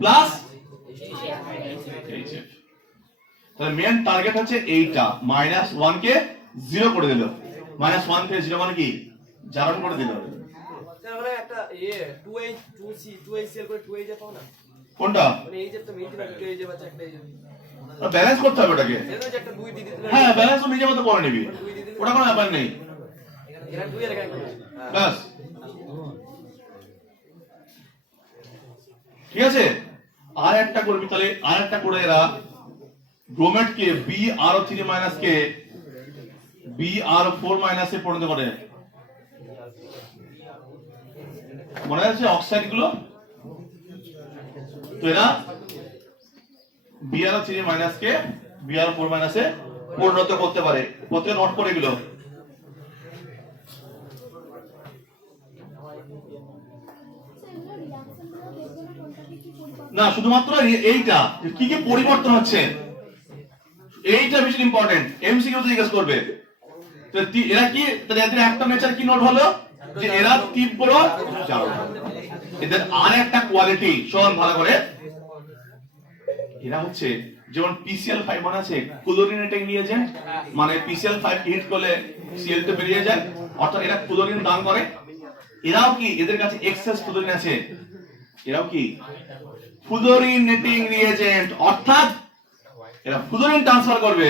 প্লাস HF তাহলে মেন টার্গেট হচ্ছে এইটা -1 কে 0 করে দিল -1 থেকে 0 মানে কি জারণ করে দিল তাহলে একটা 2H 2C 2HCl করে 2H পাও না কোনটা মানে এই যে তো মেইন দিন 2H আছে একটা এই ব্যালেন্স করতে হবে ওটাকে এর যে একটা 2 দিয়ে দিতে হ্যাঁ ব্যালেন্স নিজের মতো করে নিবি ওটা কোনো ব্যাপার নেই এখানে 2 এর এখানে বাস ঠিক আছে আর একটা করবি তাহলে আর একটা করে এরা ব্রোমেট কে BrO3 কে BrO4 এ পরিণত করে মনে আছে অক্সাইড গুলো তো এরা BrO3 কে BrO4 এ পরিণত করতে পারে প্রত্যেক নোট করে এগুলো না শুধুমাত্র এইটা কি কি পরিবর্তন হচ্ছে এইটা বেশি ইম্পর্টেন্ট এমসিকিউ তে জিজ্ঞেস করবে তো এরা কি তাহলে এদের একটা নেচার কি নোট হলো যে এরা তীব্র জারক এদের আর একটা কোয়ালিটি শোন ভালো করে এরা হচ্ছে যেমন PCl5 মানে আছে ক্লোরিনেটিং রিএজেন্ট মানে PCl5 হিট করলে Cl2 বেরিয়ে যায় অর্থাৎ এরা ক্লোরিন দান করে এরাও কি এদের কাছে এক্সেস ক্লোরিন আছে এরাও কি ফ্লুরিনেটিং রিএজেন্ট অর্থাৎ এরা ফ্লুরিন ট্রান্সফার করবে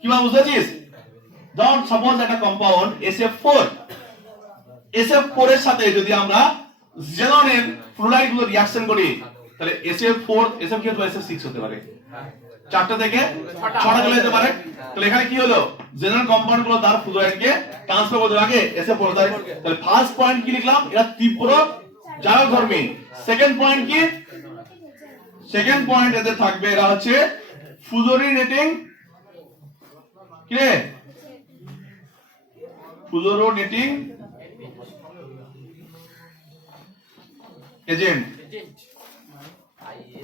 কিভাবে বুঝেছিস ধর সাপোজ একটা কম্পাউন্ড SF4 এর সাথে যদি আমরা জেননের ফ্লুরাইড গুলো রিঅ্যাকশন করি তাহলে SF4 SF কি হতে পারে SF6 হতে পারে চারটা থেকে ছটা চলে যেতে পারে তাহলে এখানে কি হলো জেনারেল কম্পাউন্ড গুলো তার ফ্লুরাইডকে ট্রান্সফার করতে আগে SF4 তাহলে ফার্স্ট পয়েন্ট কি লিখলাম এরা তীব্র জারকধর্মী সেকেন্ড পয়েন্ট কি সেকেন্ড পয়েন্ট এদের থাকবে এরা হচ্ছে ফ্লুরিনেটিং কি রে ফ্লুরিনেটিং এজেন্ট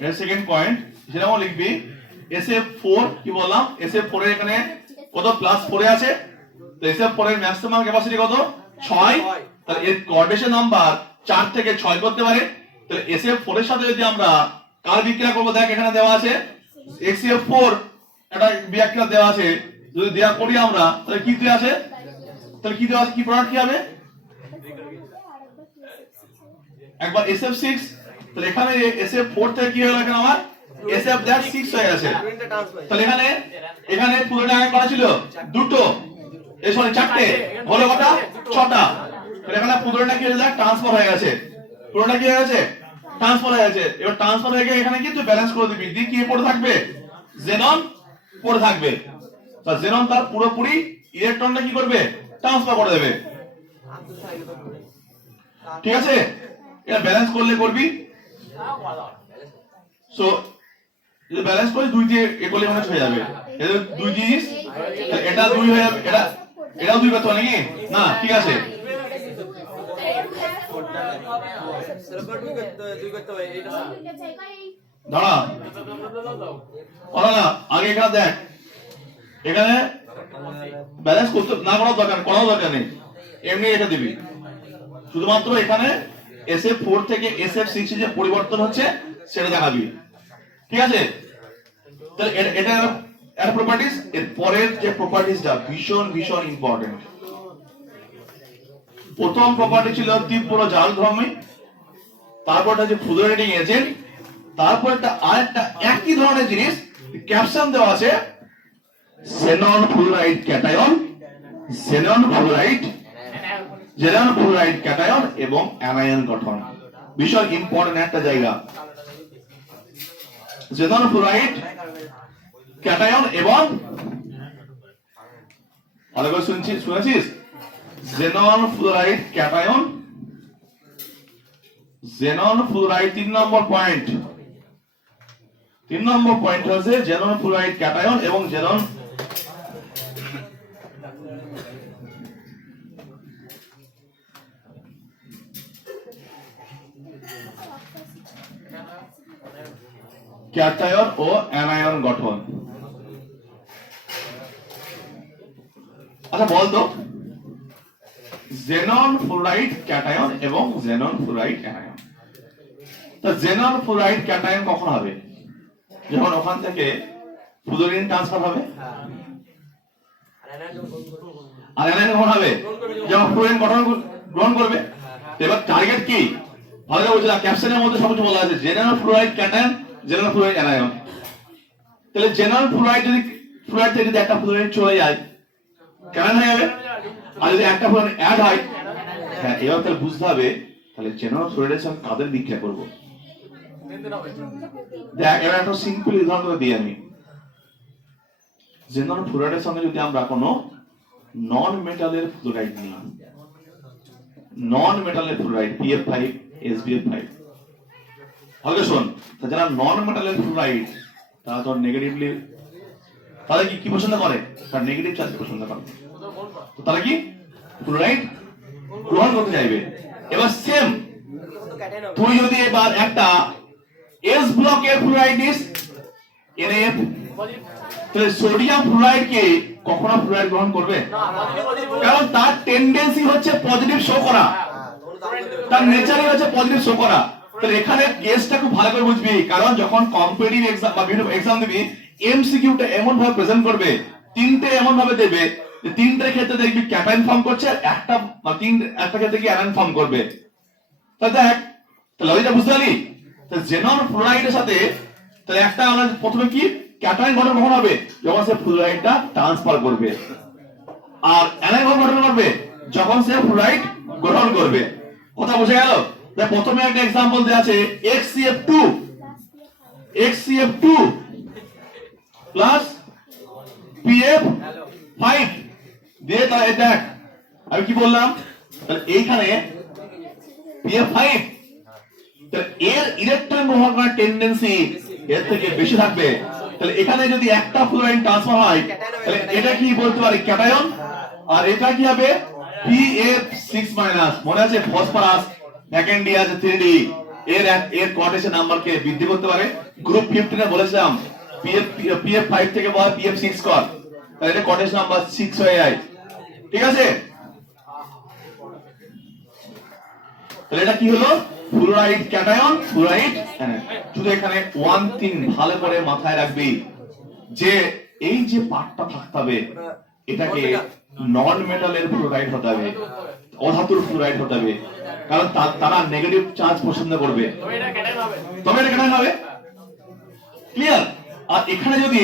এর সেকেন্ড পয়েন্ট যেরকম লিখবি SF4 কি বললাম SF4 এর এখানে কত প্লাস 4 আছে তো SF4 এর ম্যাক্সিমাম ক্যাপাসিটি কত 6 তাহলে এর কোঅর্ডিনেশন নাম্বার 4 থেকে 6 করতে পারে তাহলে SF4 এর সাথে যদি আমরা কার বিক্রিয়া করব দেখ এখানে দেওয়া আছে HCl4 এটা বিক্রিয়া দেওয়া আছে যদি দেয়া করি আমরা তাহলে কি দেওয়া আছে তাহলে কি দেওয়া আছে কি প্রোডাক্ট কি হবে একবার SF6 তাহলে এখানে SF4 থেকে কি হলো এখানে আমার SF6 হয়ে গেছে তাহলে এখানে পুরোটা আগে করা ছিল দুটো এই সরি চারটে হলো কটা ছটা তাহলে এখানে পুরোটা কি হয়ে যায় ট্রান্সফার হয়ে গেছে পুরোটা কি হয়ে গেছে ট্রান্সফার হয়ে গেছে এবার ট্রান্সফার হয়ে গিয়ে এখানে কি তুই ব্যালেন্স করে দিবি দি কি পড়ে থাকবে জেনন পড়ে থাকবে তো জেনন তার পুরোপুরি ইলেকট্রনটা কি করবে ট্রান্সফার করে দেবে ঠিক আছে এটা ব্যালেন্স করলে করবি সো যদি ব্যালেন্স করে দুই দিয়ে এ করলে মনে হয়ে যাবে এদের দুই জিনিস এটা দুই হয়ে যাবে এটাও দুই করতে হবে নাকি না ঠিক আছে দাঁড়া না আগে এখানে দেখ এখানে ব্যালেন্স করতে না করার দরকার নেই এমনি রেখে দিবি শুধুমাত্র এখানে SF4 থেকে SF6 যে পরিবর্তন হচ্ছে সেটা দেখাবি ঠিক আছে তাহলে এটা এর প্রপার্টিজ এর পরের যে প্রপার্টিজটা ভীষণ ইম্পর্টেন্ট প্রথম প্রপার্টি ছিল তীব্র জারকধর্মী তারপরটা যে ফ্লুরিনেটিং এজেন্ট তারপর একটা আরেকটা একই ধরনের জিনিস ক্যাপশন দেওয়া আছে xenon fluoride cation xenon fluoride cation এবং অ্যানায়ন গঠন ভীষণ ইম্পর্টেন্ট একটা জায়গা xenon fluoride ক্যাটায়ন এবং আরেকবার শুনেছিস xenon fluoride cation xenon fluoride 3 নম্বর পয়েন্ট হচ্ছে xenon fluoride ক্যাটায়ন এবং xenon ক্যাটায়ন ও অ্যানায়ন গঠন আচ্ছা বলতো জেনন ফ্লোরাইড ক্যাটায়ন এবং জেনন ফ্লোরাইড অ্যানায়ন। তো জেনন ফ্লোরাইড ক্যাটায়ন কখন হবে? যখন ওখান থেকে ফ্লুরিন ট্রান্সফার হবে। আর অ্যানায়ন কখন হবে? যখন ফ্লুরিন গ্রহণ করবে। এবার টার্গেট কি ভালো করে বুঝলাম, ক্যাপশনের মধ্যে সবকিছু বলা আছে, general fluoride cation, general fluoride anion. তাহলে জেনারেল ফ্লুরাইড যদি ফ্লুরাইড থেকে যদি একটা ফ্লুরাইড চলে যায় ক্যাটায়ন হয়ে যাবে, আর যদি একটা ফ্লুরাইড অ্যাড হয়, হ্যাঁ এবার তাহলে বুঝতে হবে তাহলে জেনারেল ফ্লুরাইডের সঙ্গে কাদের বিক্রিয়া করব। দেখ এবার একটা সিম্পল উদাহরণ করে দিই আমি। জেনারেল ফ্লুরাইডের সঙ্গে যদি আমরা কোনো নন মেটালের ফ্লুরাইড নিই, নন মেটালের ফ্লুরাইড PF5 SbF5, ভালো শোন, যারা নন মেটালের ফ্লুরাইড তারা তো নেগেটিভলি, তারা কি পছন্দ করে? তারা নেগেটিভ চার্জ পছন্দ করে, তো তারা কি ফ্লুরাইড গ্রহণ করতে চাইবে। এবার সেম তুই যদি এবার একটা S ব্লকের ফ্লুরাইড নিস NaF, তাহলে সোডিয়াম ফ্লুরাইড কে কখনো ফ্লুরাইড গ্রহণ করবে? কারণ তার টেন্ডেন্সি হচ্ছে পজিটিভ শো করা, তার নেচারই হচ্ছে পজিটিভ শো করা। তাহলে এখানে কেসটা খুব ভালো করে বুঝবি, কারণ যখন কম্পিটিটিভ এক্সাম বা বিভিন্ন এক্সাম দিবি এমসিকিউটা এমন ভাবে প্রেজেন্ট করবে, তিনটে এমন ভাবে দেবে যে তিনটের ক্ষেত্রে দেখবি ক্যাটায়ন ফর্ম করছে, আর একটা বা একটা ক্ষেত্রে কি অ্যানায়ন ফর্ম করবে। তাহলে দেখ, তাহলে ওইটা বুঝতে পারলি। তাহলে জেনন ফ্লোরাইডের সাথে তাহলে একটা আমরা প্রথমে কি ক্যাটায়ন গঠন কখন হবে? যখন সে ফ্লোরাইডটা ট্রান্সফার করবে। আর অ্যানায়ন গঠন করবে যখন সে ফ্লোরাইড গ্রহণ করবে। কথা বোঝা গেল? দেখ প্রথমে একটা एग्जांपल দেয়া আছে HCF2 প্লাস PF5 দিয়ে, তাহলে দেখ আমি কি বললাম, তাহলে এইখানে PF5 তাহলে এর ইলেকট্রন গ্রহণ করার টেন্ডেন্সি এর থেকে বেশি থাকবে। তাহলে এখানে যদি একটা ফ্লোরাইড ট্রান্সফার হয় তাহলে এটা কি বলতে পারি ক্যাটায়ন, আর এটা কি হবে PF6 মাইনাস। মনে আছে ফসফরাস ভ্যাকেন্ডি আছে 3D, এর কোঅর্ডিনেশন নাম্বারকে বৃদ্ধি করতে পারে। গ্রুপ 15 এ বলেছিলাম PF5 থেকে বল PF6 কর, তাহলে এটা কোঅর্ডিনেশন নাম্বার 6 হয়ে যায়। ঠিক আছে, তাহলে এটা কি হলো ফ্লুরাইড ক্যাটায়ন, ফ্লুরাইড অ্যানায়ন। শুধু এখানে 1-3 ভালো করে মাথায় রাখবি যে এই যে পার্টটা থাকতে হবে এটাকে নন মেটালের ফ্লুরাইড হতে হবে, অধাতুর ফ্লুরাইড হতে হবে, কারণ তারা নেগেটিভ চার্জ পছন্দ করবে, তবে এটা ক্যাটায়ন হবে। ক্লিয়ার? আর এখানে যদি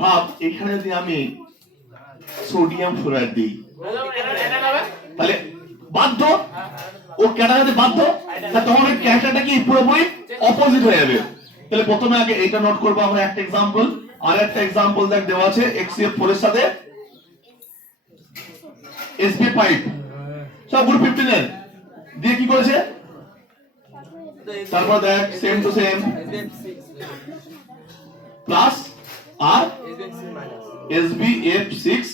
ভাব, এখানে যদি আমি সোডিয়াম ফ্লুরাইড দিই তাহলে বাধ্য ও ক্যাটায়নে বাধ্য, তখন ওই ক্যাটায়নটা কি পুরোপুরি অপোজিট হয়ে যাবে। তাহলে প্রথমে আগে এটা নোট করব আমরা একটা एग्जांपल। আর একটা एग्जांपल দেখ দেওয়া আছে HCF4 এর সাথে SbF5, সব গ্রুপ 15 এর দিয়ে কি করেছে, তারপর দেখ সেম টু সেম প্লাস আর SbF6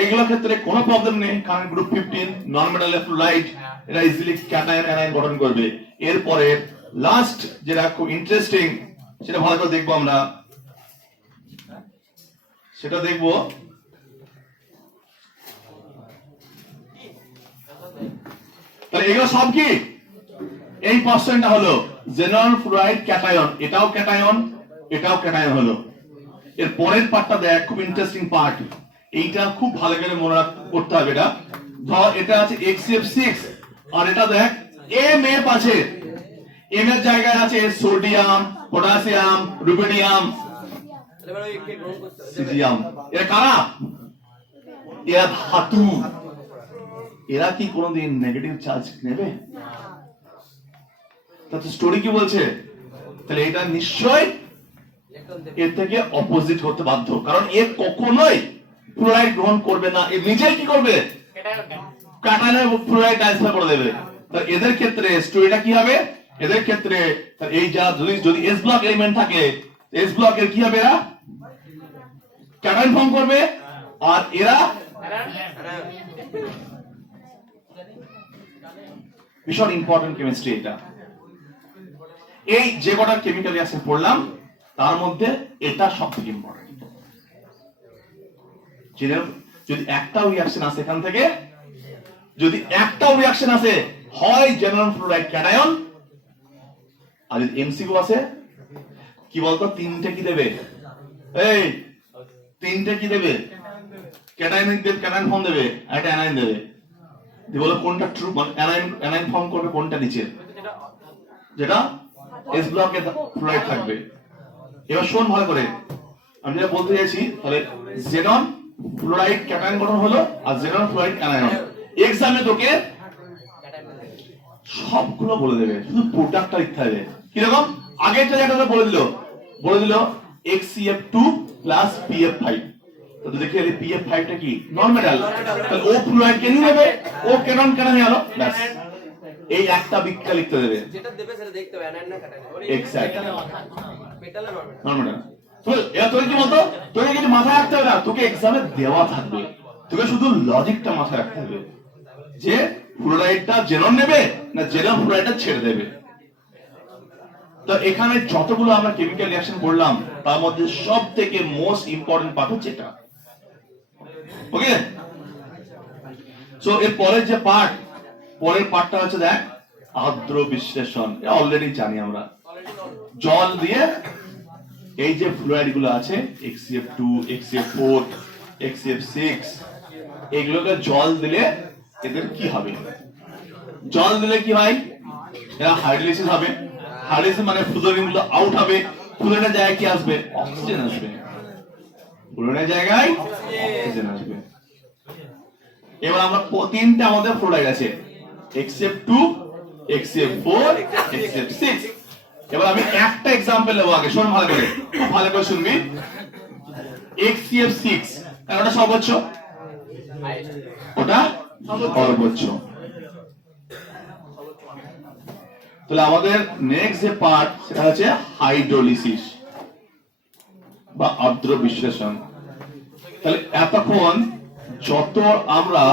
এইগুলোর ক্ষেত্রে কোনো প্রবলেম নেই, কারণ গ্রুপ 15 নন মেটাল ফ্লুরাইড এরা ইজিলি ক্যাটায়ন অ্যানায়ন গঠন করবে। এরপরে লাস্ট যেটা খুব ইন্টারেস্টিং সেটা ভালো করে দেখবো আমরা, সেটা দেখবো তাহলে এগুলো সব কি এই পার্সেন্টটা হলো জেনারেল ফ্লুরাইড ক্যাটায়ন, এটাও ক্যাটায়ন এটাও ক্যাটায়ন হলো। এর পরের পার্টটা দেখ খুব ইন্টারেস্টিং পার্ট, এইটা খুব ভালো করে মনে করতে হবে। এটা ধর এটা আছে HCF6 আর এটা দেখ MF আছে, M এর জায়গায় আছে সোডিয়াম, পটাশিয়াম, রুবিডিয়াম, সিজিয়াম। এরা কারা? এরা ধাতু। এরা কি কোনোদিন নেগেটিভ চার্জ নেবে? তাতে স্টোরি কি বলছে? তাহলে এটা নিশ্চয় এর থেকে অপোজিট হতে বাধ্য, কারণ এ কখনোই ফ্লুরাইড গ্রহণ করবে না, এ নিজেই কি করবে ক্যাটায়নে ফ্লুরাইড ট্রান্সফার করে দেবে। তাহলে এদের ক্ষেত্রে স্টোরিটা কি হবে? এদের ক্ষেত্রে এই যা যদি এস ব্লক এলিমেন্ট থাকে, এস ব্লকের কি হবে, এরা ক্যাটায়ন ফর্ম করবে, আর এরা ভীষণ ইম্পর্টেন্ট কেমিস্ট্রি এটা। এই যে কটা কেমিক্যাল রিঅ্যাকশন পড়লাম তার মধ্যে এটা সবথেকে ইম্পর্টেন্ট। যদি একটাও রিঅ্যাকশন আসে এখান থেকে, যদি একটাও রিঅ্যাকশন আসে হয় জেনারেল ফ্লোরাইড ক্যাটায়ন, আর যদি এমসিকিউ আসে কি বলতো, তিনটে কি দেবে, এই তিনটে কি দেবে, ক্যাটায়ন দেবে, ক্যাটায়ন ফর্ম দেবে, আর একটা অ্যানাইন দেবে। দিয়ে বলো কোনটা ট্রু, মানে অ্যানাইন ফর্ম করবে কোনটা নিচে, যেটা এস ব্লকে ফ্লোরাইড থাকবে। এবার শোন ভালো করে, আমি যেটা বলতে চাইছি, তাহলে জেনন ফ্লোরাইড ক্যাটায়ন গঠন হলো, আর জেনন ফ্লোরাইড অ্যানায়ন। এক্সামে তোকে সবগুলো বলে দেবে, শুধু প্রোডাক্টটা লিখতে হবে। কিরকম, আগের জায়গাটা বলে দিল HCF2 প্লাস PF5। তো দেখে এলি PF5 টা কি নন মেটাল, তাহলে ও ফ্লোরাইড কে নিয়ে নেবে, ও ক্যাটায়ন কেন নিয়ে আলো, ব্যাস এই একটা বিক্রিয়া লিখতে দেবে। যেটা দেবে সেটা দেখতে হবে, অ্যানায়ন না ক্যাটায়ন, এক্স্যাক্টলি মেটাল না নন মেটাল। তো এবার তোকে কি বলতো, তোকে কিছু মাথায় রাখতে হবে না, তোকে এক্সামে দেওয়া থাকবে, তোকে শুধু লজিকটা মাথায় রাখতে হবে যে ফ্লোরাইডটা জেনন নেবে না জেনন ফ্লোরাইডটা ছেড়ে দেবে। তো এখানে যতগুলো আমরা কেমিক্যাল রিঅ্যাকশন করলাম তার মধ্যে সবথেকে মোস্ট ইম্পর্টেন্ট পার্ট হচ্ছে এটা। ওকে, সো এর পরের যে পরের পার্টটা হচ্ছে দেখ আর্দ্র বিশ্লেষণ। অলরেডি জানি আমরা, জল দিয়ে এই যে ফ্লুইড গুলো আছে HCF2, HCF4, HCF6, এগুলোকে জল দিলে এদের কি হবে, জল দিলে কি হয়, এরা হাইড্রোলাইসিস হবে। হাইড্রোলাইসিস মানে ফ্লুইড গুলো আউট হবে, ফ্লুইডের জায়গায় কি আসবে, অক্সিজেন আসবে, ফ্লুইডের জায়গায় অক্সিজেন আসবে। এবার আমরা তিনটা আমাদের ফ্লুইড আছে, HCF2, HCF4, HCF6। এবার আমি একটা एग्जांपल নেব, আগে শোন ভালো করে, খুব ভালো করে শুনবি। HCF6 ওটা সর্বোচ্চ, ওটা সর্বোচ্চ। তাহলে আমাদের নেক্সট যে পার্ট সেটা হচ্ছে হাইড্রোলিসিস বা আর্দ্র বিশ্লেষণ। তাহলে এতক্ষণ যত আমরা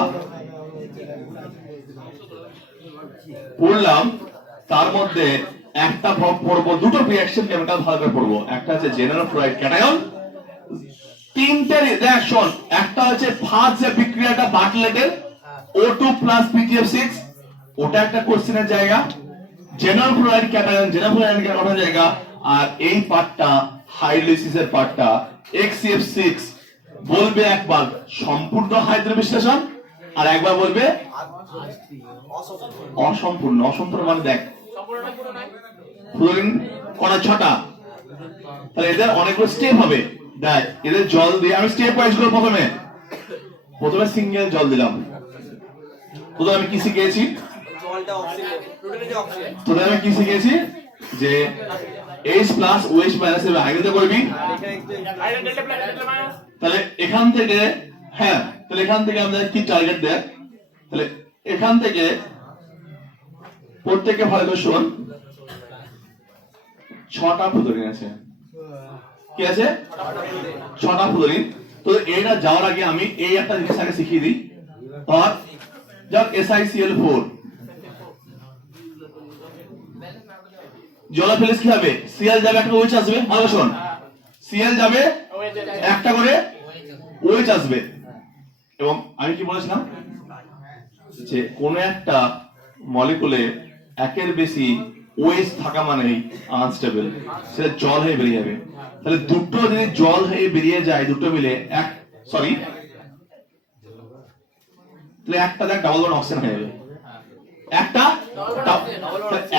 পড়লাম তার মধ্যে একটা পড়বো, দুটো রিঅ্যাকশন কেমিক্যাল ভালো করে পড়বো, একটা হচ্ছে জেনারেল ফ্লোরাইড ক্যাটায়ন, তিনটে রিঅ্যাকশন, একটা হচ্ছে ফার্স্ট যে বিক্রিয়াটা বার্টলেটের O2 প্লাস PgF6, ওটা একটা কোশ্চেনের জায়গা, general fluoride cation, general fluoride ক্যাটায়নের জায়গা, আর এই পার্টটা হাইড্রোলিসিসের পার্টটা HCF6 বলবে একবার সম্পূর্ণ হাইড্রো বিশ্লেষণ, আর একবার বলবে অসম্পূর্ণ। অসম্পূর্ণ মানে দেখ ফ্লোরিন কণা 6টা, তাহলে এদের অনেকগুলো স্টেপ হবে। দেখ এদের জল দিয়ে আমি স্টেপ ওয়াইজ করে প্রথমে সিঙ্গেল জল দিলাম। প্রথমে আমি কি শিখেছি, জলটা অক্সিজেন, প্রোটিনের যে অক্সিজেন, তো আমি কি শিখেছি যে H প্লাস OH মাইনাস এর হাইড্রোজেন করবি, তাহলে এখান থেকে হ্যাঁ, তাহলে এখান থেকে আমাদের কি টার্গেট দেখ, তাহলে এখান থেকে প্রত্যেককে ভালো করে শোন, 6টা ফ্লোরিন আছে, কি আছে 6টা ফ্লোরিন। তো এটা যাওয়ার আগে আমি এই একটা জিনিস আগে শিখিয়ে দিই, আর যাক SiCl4 জলে ফেলে কি হবে, Cl যাবে একটা OH আসবে, ভালো শোন, Cl যাবে একটা করে OH আসবে। এবং আমি কি বলেছিলাম যে কোন একটা মলিকুলে একের বেশি OH থাকা মানেই আনস্টেবল, সেটা জল হয়ে বেরিয়ে যাবে। তাহলে দুটো যদি জল হয়ে বেরিয়ে যায়, দুটো মিলে এক সরি, তাহলে একটা দেখ ডাবল বন্ড অক্সিজেন হয়ে যাবে,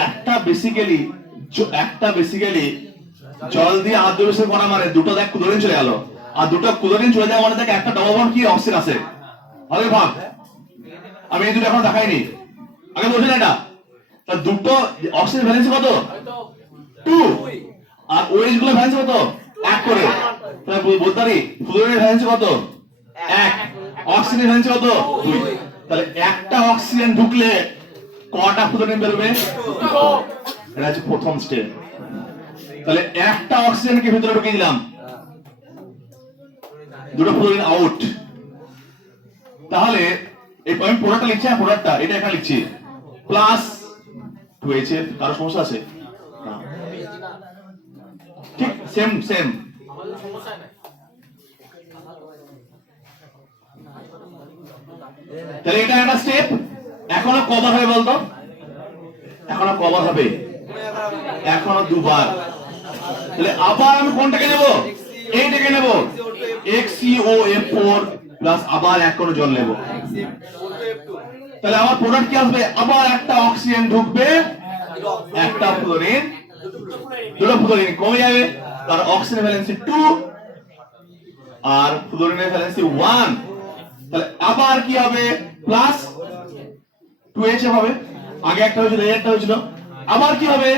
একটা বেসিক্যালি জল দিয়ে আর্দ্র বিশ্লেষণ করা মানে দুটো দেখ ক্লোরিন চলে গেল, আর দুটো ক্লোরিন চলে যাওয়া মানে দেখ একটা ডাবল বন্ড কি অক্সিজেন আছে। আরে ভাব, আমি এই দুটো এখন দেখাইনি, আগে বলছেন এটা, তা দুটো অক্সিজেন ভ্যালেন্স কত 2, আর OH গুলো ভ্যালেন্স কত 1 করে, তাহলে বলতে পারি ফ্লোরিনের ভ্যালেন্স কত 1, অক্সিজেনের ভ্যালেন্স কত 2। তাহলে একটা অক্সিজেন ঢুকলে কটা ফ্লোরিন বেরোবে, এটা হচ্ছে প্রথম স্টেপ। তাহলে একটা অক্সিজেনকে ভিতরে ঢুকিয়ে দিলাম, দুটো ফ্লোরিন আউট। তাহলে এই আমি প্রোডাক্টটা লিখছি, প্রোডাক্টটা এটা এখানে লিখছি প্লাস 2HF, কারো সমস্যা আছে না, ঠিক সেম তাহলে এটা একটা স্টেপ। এখনো কবার হবে বলতো? এখনো কবার হবে? এখনো দুবার। তাহলে আবার আমি কোনটাকে নেব? এইটাকে নেব, XeO F4 প্লাস আবার এক করে জল নেব। তাহলে আমার প্রোডাক্ট কি আসবে? আবার একটা অক্সিজেন ঢুকবে, একটা ফ্লোরিন, দুটো ফ্লোরিন কমে যাবে, কারণ অক্সিজেন ভ্যালেন্সি 2 আর ফ্লোরিনের ভ্যালেন্সি 1। তাহলে আবার কি হবে? প্লাস 2HF হবে। আগে একটা হয়েছিল, একটা হয়েছিল। আবার কি হবে?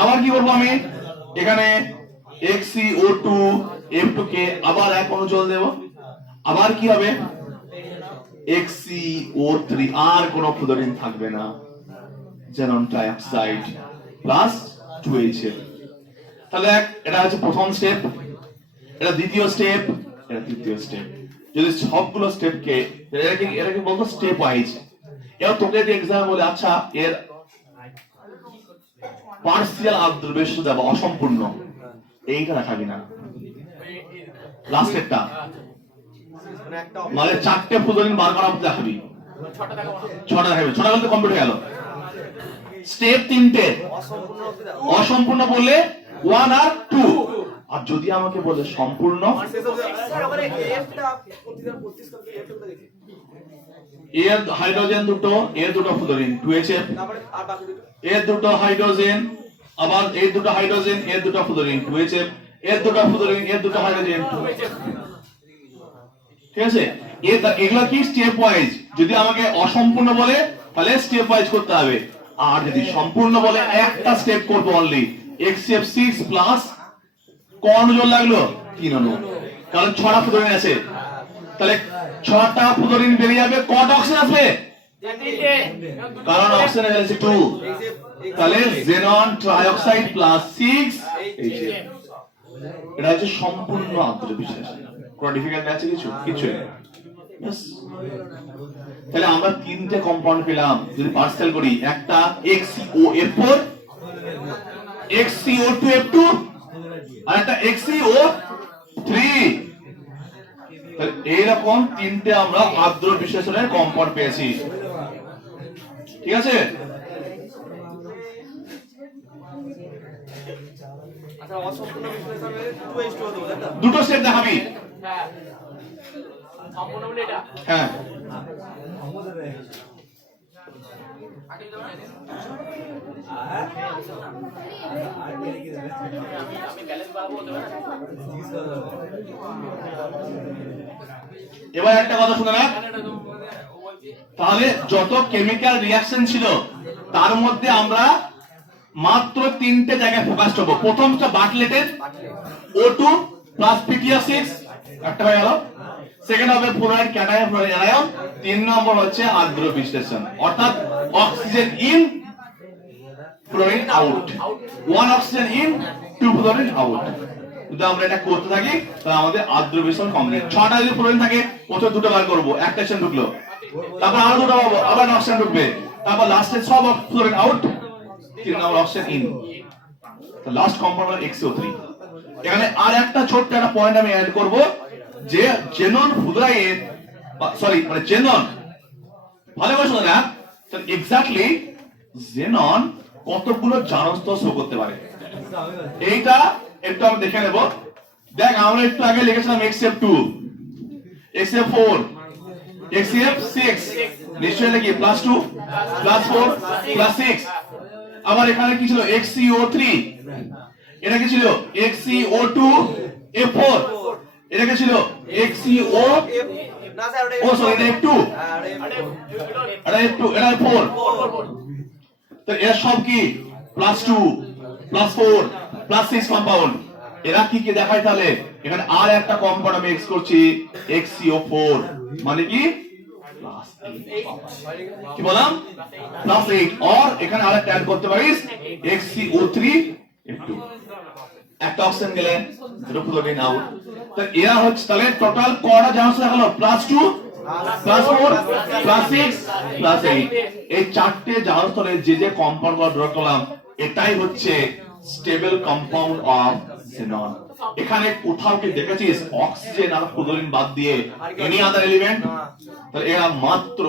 আবার কি করবো আমি? এখানে XeO2 F2 কে আবার এক অণু জল দেব। আবার কি হবে? XeO3, আর কোনো ফ্লোরিন থাকবে না, xenon ট্রাইঅক্সাইড প্লাস 2HF। তাহলে এটা হচ্ছে প্রথম স্টেপ, এটা দ্বিতীয় স্টেপ, এটা তৃতীয় স্টেপ। যদি সবগুলো স্টেপকে এটাকে বলতো স্টেপ ওয়াইজ। এবার তোকে যদি এক্সাম বলে আচ্ছা এর পার্সিয়াল আবজর্বেশন দেব অসম্পূর্ণ, এইটা দেখাবি না, লাস্ট একটা মানে 4টে ফ্লোরিন বার করা দেখাবি, 6টা দেখাবি। 6টা বলতে কমপ্লিট হয়ে গেল। স্টেপ 3টে, অসম্পূর্ণ বললে 1 আর 2। আর যদি আমাকে বলে সম্পূর্ণ, এর হাইড্রোজেন দুটো, এর দুটো ফ্লোরিন 2HF, এর দুটো হাইড্রোজেন, আবার এর দুটো হাইড্রোজেন, এর দুটো ফ্লোরিন 2HF, এর দুটো ফ্লোরিন, এর দুটো হাইড্রোজেন 2HF। ঠিক আছে? এগুলো কি স্টেপ ওয়াইজ। যদি আমাকে অসম্পূর্ণ বলে তাহলে স্টেপ ওয়াইজ করতে হবে, আর যদি সম্পূর্ণ বলে একটা স্টেপ করব অনলি। XF6 প্লাস কোন জল লাগলো? 3 অণু, কারণ 6টা ফ্লোরিন আছে। তাহলে 6টা ফ্লোরিন বেরিয়ে যাবে, কত অক্সিজেন আসবে? কারণ অক্সিজেন ভ্যালেন্সি 2। তাহলে xenon ট্রাইঅক্সাইড প্লাস 6HF। এটা হচ্ছে সম্পূর্ণ আন্তঃবিশ্লেষণ। কোনো ডিফিকাল্ট আছে কিছু? কিছু নেই। Yes. তাহলে আমরা 3টে কম্পাউন্ড পেলাম। যদি পার্সেল করি, একটা XeOF4, XeO2F2 আর একটা XeO3। এইরকম 3টে আমরা আদ্র বিশ্লেষণের কম্পাউন্ড পেয়েছি। ঠিক আছে? আচ্ছা, অসম্পূর্ণ বিশ্লেষণে 2H2 দেবো, তাই তো? দুটো স্টেপ দেখাবি। হ্যাঁ, সম্পূর্ণ বলে এটা। হ্যাঁ, এবার একটা কথা শুনে রাখ। তাহলে যত কেমিক্যাল রিঅ্যাকশন ছিল তার মধ্যে আমরা মাত্র 3টে জায়গায় ফোকাস করব। প্রথমটা বার্টলেটের O2 প্লাস PTR6, একটা হয়ে গেল। সেকেন্ড হবে ফ্লোরাইড ক্যাটায়ন ফ্লোরাইড অ্যানায়ন। 3 নম্বর হচ্ছে আদ্র বিশ্লেষণ, অর্থাৎ oxygen in fluorine out, 1 oxygen in 2 fluorine out. যদি আমরা এটা করতে থাকি তাহলে আমাদের আদ্র বিশ্লেষণ কমপ্লিট। 6টা যদি ফ্লোরিন থাকে, প্রথমে দুটো বার করব, একটা অক্সিজেন ঢুকলো, তারপর আরো দুটো পাবো, আবার অক্সিজেন ঢুকবে, তারপর লাস্টে সব fluorine out, 3 number oxygen in. তো লাস্ট কম্পাউন্ড হলো XeO3। এখানে আর একটা ছোট্ট একটা পয়েন্ট আমি অ্যাড করব, যে xenon ফ্লোরাইড মানে xenon, ভালো করে শুনে না, তো এক্স্যাক্টলি xenon কতগুলো জারণস্তর শো করতে পারে এইটা একটু আমরা দেখে নেব। দেখ, আমরা একটু আগে লিখেছিলাম XF2, XF4, XF6, নিশ্চয়ই নাকি +2 +4 +6। আবার এখানে কি ছিল? XeO3, এটা কি ছিল? XeO2F4, এটা কি ছিল? XeO, না স্যার, ওটা ও সরি, এটা F2, এটা F2, এটা F4। তো এরা সব কি +2 +4 +6 কম্পাউন্ড। এরা কি কি দেখায়? তাহলে এখানে আর একটা কম্পাউন্ড আমি এক্স করছি, XeO4, মানে কি কি বললাম? +8। আর এখানে আরেকটা অ্যাড করতে পারিস, XeO3F2। একটা অক্সিজেন গেলে দুটো ফ্লোরিন আউট। তো এরা হচ্ছে তাহলে টোটাল কয়টা জারণস্তর দেখালো? +2 +4 +6 +8। এই 4টে জারণস্তরে যে যে কম্পাউন্ড গুলো ড্র করলাম, এটাই হচ্ছে স্টেবল কম্পাউন্ড অফ xenon। এখানে কোথাও কি দেখেছিস অক্সিজেন আর ক্লোরিন বাদ দিয়ে এনি আদার এলিমেন্ট? তাহলে এরা মাত্র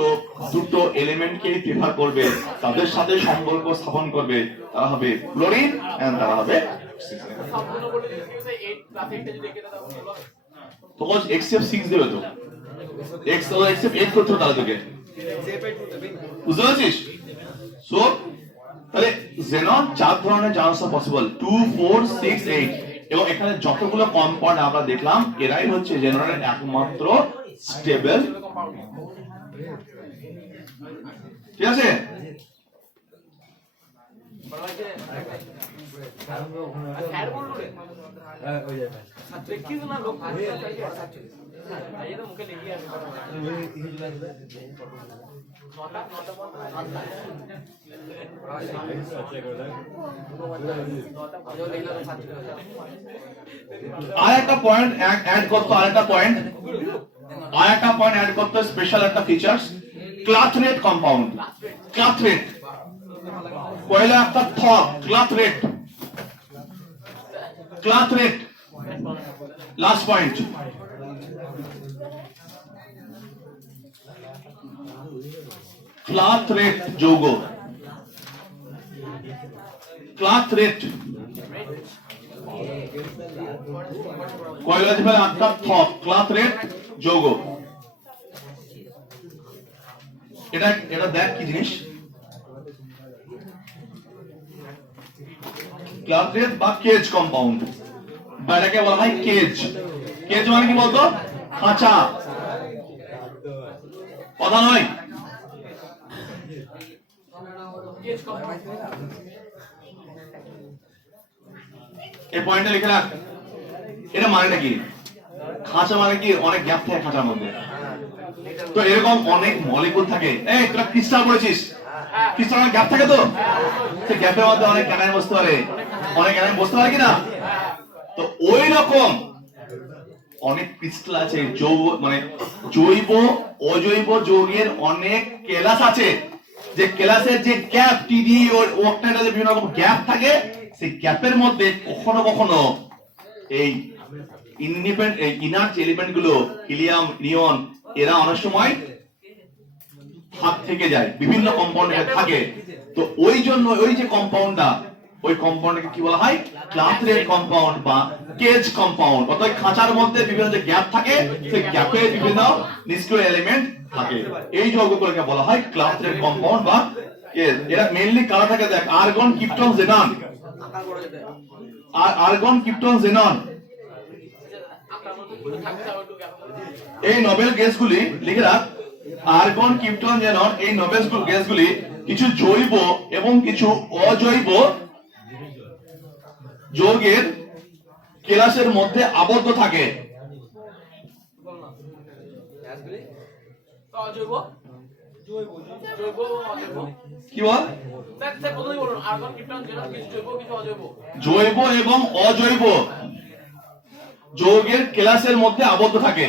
দুটো এলিমেন্টকেই প্রেফার করবে, তাদের সাথে সম্পর্ক স্থাপন করবে, তারা হবে ক্লোরিন এন্ড তারা হবে তো এক্সেপ্ট 6 দেবে তো এক্স ও এক্সেপ্ট 8 করতে তারা তোকে বুঝতে পারছিস? সো তাহলে জেনন চার ধরনের জানাস পসিবল 2 4 6 8 এবং এখানে যতগুলো কম্পাউন্ড আমরা দেখলাম এরাই হচ্ছে জেননের একমাত্র স্টেবল। ঠিক আছে? আরেকটা পয়েন্ট অ্যাড করতে অ্যাড করতে স্পেশাল একটা ফিচার্স ক্লাথরেট কম্পাউন্ড। ক্লাথরেট পয়লা একটা ক্লাথরেট লাস্ট পয়েন্ট ক্লাথরেট যৌগ। ক্লাথরেট কয়লা থেকে একটা ক্লাথরেট যৌগ। এটা দেখ কি জিনিস, ক্লাথরেট বা কেজ কম্পাউন্ড, বা এটাকে বলা হয় কেজ। কেজ মানে কি বলতো? খাঁচা, কথা নয়। এই পয়েন্টে লিখে রাখ, এটা মানেটা কি? খাঁচা মানে কি অনেক গ্যাপ থাকে খাঁচার মধ্যে, তো এরকম অনেক মলিকুল থাকে। এই তোরা ক্রিস্টাল পড়েছিস, ক্রিস্টাল অনেক গ্যাপ থাকে, তো সেই গ্যাপের মধ্যে অনেক ক্যানাইন বসতে পারে, অনেক ক্যানাইন বসতে পারে কিনা? তো ওই রকম অনেক ক্রিস্টাল আছে, মানে জৈব অজৈব যৌগের অনেক কেলাস আছে, যে কেলাসের যে গ্যাপ টিডি ও অক্টাইডে বিভিন্ন রকম গ্যাপ থাকে, সেই গ্যাপের মধ্যে কখনো কখনো এই ইনার যে এলিমেন্ট গুলো হিলিয়াম নিয়ন এরা অনেক সময় ভাগ থেকে যায়, বিভিন্ন কম্পাউন্ডে থাকে। তো ওই জন্য ওই যে কম্পাউন্ডটা, ওই কম্পাউন্ডকে কি বলা হয়? ক্লাথরেট কম্পাউন্ড বা কেজ কম্পাউন্ড। অর্থাৎ খাঁচার মধ্যে বিভিন্ন যে গ্যাপ থাকে, সেই গ্যাপে বিভিন্ন নিষ্ক্রিয় এলিমেন্ট থাকে, এই যৌগগুলোকে বলা হয় ক্লাথরেট কম্পাউন্ড বা কেজ। এরা মেইনলি কারা থাকে দেখ, argon krypton xenon. Argon krypton xenon এই নোবেল গ্যাসগুলি লিখে রাখ। আর্গন ক্রিপ্টন জেনন এই নোবেল গ্যাসগুলি কিছু জৈব এবং কিছু অজৈব যৌগের কেলাসের মধ্যে আবদ্ধ থাকে। কি বল? জৈব এবং অজৈব যৌগের কেলাসের মধ্যে আবদ্ধ থাকে।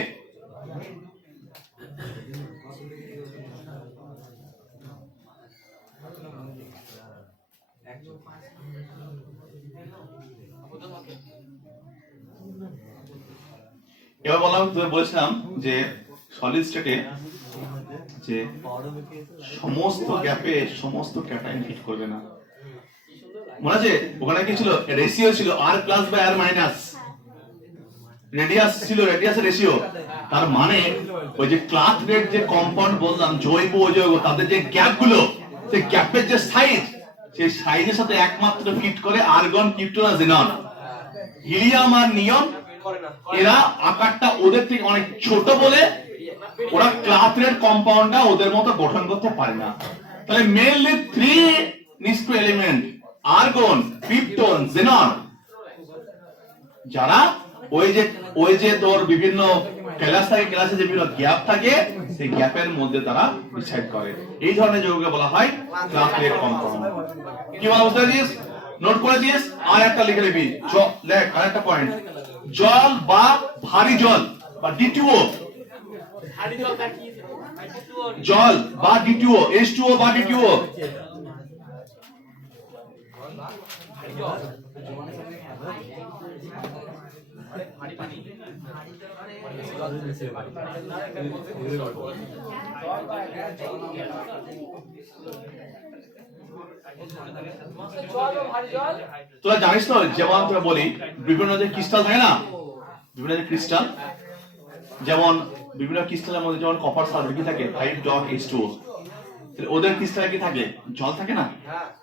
এবার বললাম, তুমি বলেছিলাম যে সলিড স্টেটে যে সমস্ত গ্যাপে সমস্ত ক্যাটাইন ফিট করবে না। মনে আছে ওখানে কি ছিল? রেশিও ছিল r plus by r minus, radius ছিল, রেডিয়াসের রেশিও। তার মানে ওই যে ক্লাথরেট যে কম্পাউন্ড বললাম, জৈব অজৈব, তাদের যে গ্যাপ গুলো, সেই গ্যাপের যে সাইজ, সেই সাইজের সাথে একমাত্র ফিট করে আর্গন ক্রিপ্টন আর জেনন। হিলিয়াম আর নিয়ন এরা আকারটা ওদের থেকে অনেক ছোট বলে ওরা ক্লাথরেট কম্পাউন্ডটা ওদের মতো গঠন করতে পারে না। তাহলে মেইনলি 3 নিষ্ক্রিয় এলিমেন্ট আর্গন, ক্রিপ্টন, জেনন, যারা ওই যে তোর বিভিন্ন ক্লাস থাকে, ক্লাসে যে বিভিন্ন গ্যাপ থাকে, সেই গ্যাপের মধ্যে তারা রিসাইড করে। এই ধরনের যৌগকে বলা হয় ক্লাথরেট কম্পাউন্ড। কি বলা বুঝতে পেরেছিস? নোট করেছিস? আর একটা লিখে নিবি, লেখ আরেকটা পয়েন্ট, জল বা ভারী জল বা D2O, জল বা D2O, H2O বা D2O। তোরা জানিস তো, যেমন তোরা বলি বিভিন্ন যে ক্রিস্টাল থাকে না, বিভিন্ন যে ক্রিস্টাল, যেমন বিভিন্ন ক্রিস্টালের মধ্যে যেমন কপার সালফেট কি থাকে 5.H2O, ওদের ক্রিস্টালে কি থাকে? জল থাকে না,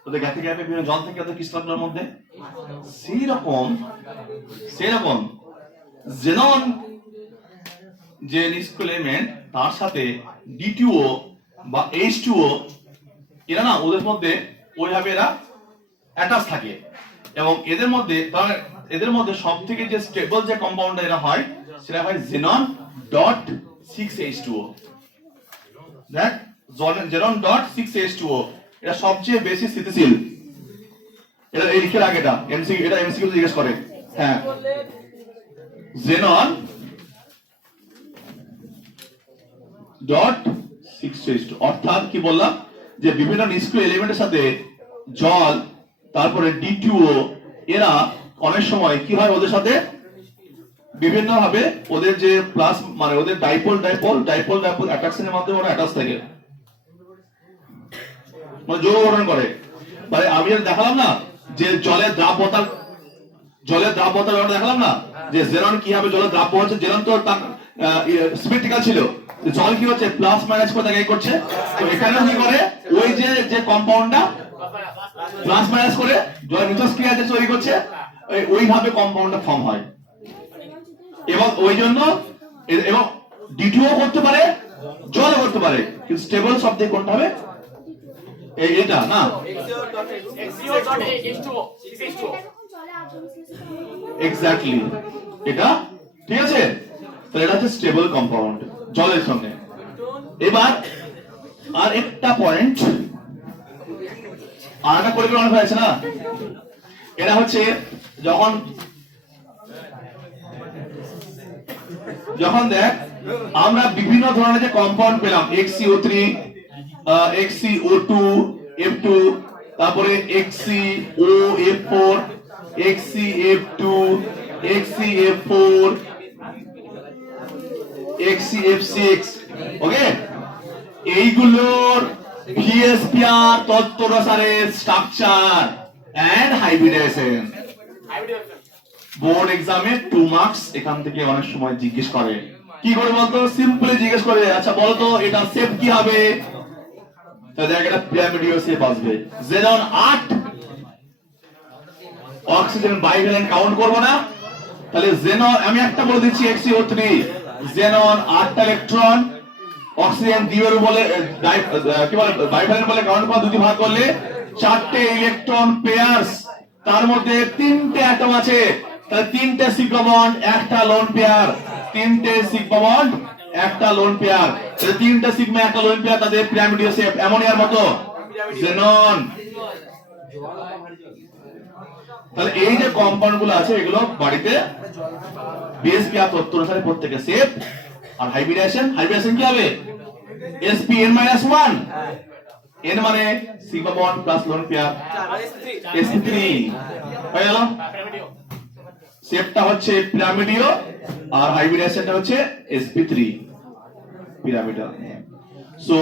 ওদের গ্যাপে গ্যাপে বিভিন্ন জল থাকে ওদের ক্রিস্টালগুলোর মধ্যে। সেরকম জেনন যে নিষ্ক্রিয় এলিমেন্ট তার সাথে D2O বা H2O, এরা না ওদের মধ্যে ওইভাবে এরা অ্যাটাচ থাকে, এবং এদের মধ্যে সব থেকে যে স্টেবল যে কম্পাউন্ড এরা হয় সেটা হয় xenon.6H2O। দেখ, xenon.6H2O এটা সবচেয়ে বেশি স্থিতিশীল। এটা এই লিখে রাখ, এটা এমসিকিউ জিজ্ঞেস করে। হ্যাঁ, xenon.6H2, অর্থাৎ কি বললাম যে বিভিন্ন নিষ্ক্রিয় এলিমেন্টের সাথে জল, তারপরে D2O, এরা অনেক সময় কি হয় ওদের সাথে বিভিন্ন ভাবে ওদের যে প্লাস মানে ওদের ডাইপোল অ্যাট্রাকশনের মাধ্যমে ওরা অ্যাটাচ থাকে, মানে যৌগ গঠন করে। মানে আমি দেখালাম না যে জলের দ্রাব্যতা দেখালাম না যে জেনন কিভাবে জলের দ্রাব্য হচ্ছে। জেনন তো তার সিমেট্রিক্যাল ছিল, জল কি হচ্ছে প্লাস মাইনাস করে তাকে করছে। তো এখানে কি করে ওই যে কম্পাউন্ডটা প্লাস মাইনাস করে জলের মিথস্ক্রিয়া যে তৈরি করছে, ওইভাবে কম্পাউন্ডটা ফর্ম হয়। এবং ওই জন্য এবং D2O করতে পারে, জলও করতে পারে, কিন্তু স্টেবল শব্দ কোনটা হবে? এটা না, এক্স্যাক্টলি এটা, ঠিক আছে। তাহলে এটা হচ্ছে স্টেবল কম্পাউন্ড জলের সঙ্গে। এবার আর একটা পয়েন্ট, আর একটা পরিকল্পনা হয়েছে না, এটা হচ্ছে যখন দেখ আমরা বিভিন্ন ধরনের যে কম্পাউন্ড পেলাম, XCO3, XCO2, F2, তারপরে XCOF4, XCF2, XCF4, XCF6, okay, এইগুলোর VSPR তত্ত্বরসারের স্ট্রাকচার এন্ড হাইব্রিডাইজেশন বোর্ড এক্সামে 2 মার্কস এখান থেকে অনেক সময় জিজ্ঞেস করে। কি করে বলতো? সিম্পলি জিজ্ঞেস করে, আচ্ছা বলতো এটা শেপ কি হবে? তাহলে দেখ এটা পিরামিডীয় শেপ আসবে। জেনন 8 অক্সিজেন বাইভ্যালেন্ট কাউন্ট করব না, তাহলে জেনন আমি একটা বলে দিচ্ছি, XCO3 জেনন 8টা ইলেকট্রন, অক্সিজেন দ্বিমেরু বলে কি বলে বাইভ্যালেন্ট বলে কাউন্ট করা, দুটি ভাগ করলে 4টে ইলেকট্রন পেয়ারস, তার মধ্যে 3টে অ্যাটম আছে, তাহলে 3টে সিগমা বন্ড, একটা লোন পেয়ার, 3টে সিগমা বন্ড, একটা লোন পেয়ার, তাহলে 3টে সিগমা একটা লোন পেয়ার, তাদের পিরামিডীয় শেপ অ্যামোনিয়ার মতো জেনন। তাহলে এই যে কম্পাউন্ড গুলো আছে এগুলো বাড়িতে বিএসপিআর তত্ত্ব অনুসারে প্রত্যেকে শেপ। আর হাইব্রিডাইজেশন কি হবে? sp(n-1), n মানে sigma bond plus lone pair, sp3 হয়ে গেল। শেপটা হচ্ছে পিরামিডীয় আর হাইব্রিডাইজেশনটা হচ্ছে sp3 পিরামিডাল। সো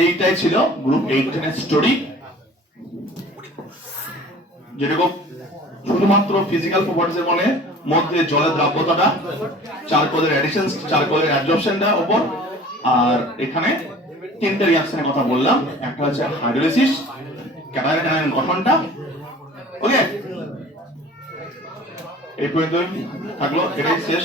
এইটাই ছিল গ্রুপ 8 এর স্টোরি, যেরকম শুধুমাত্র ফিজিক্যাল প্রপার্টিজ এর মধ্যে জলের দ্রাব্যতাটা, চারকোলের অ্যাডিশন, চারকোলের অ্যাবজর্পশনটা উপর, আর এখানে 3টে রিঅ্যাকশনের কথা বললাম, একটা হচ্ছে হাইড্রোলাইসিস, ক্যাটায়ন আয়ন গঠনটা, ওকে। এই পর্যন্ত থাকলো, এটাই শেষ।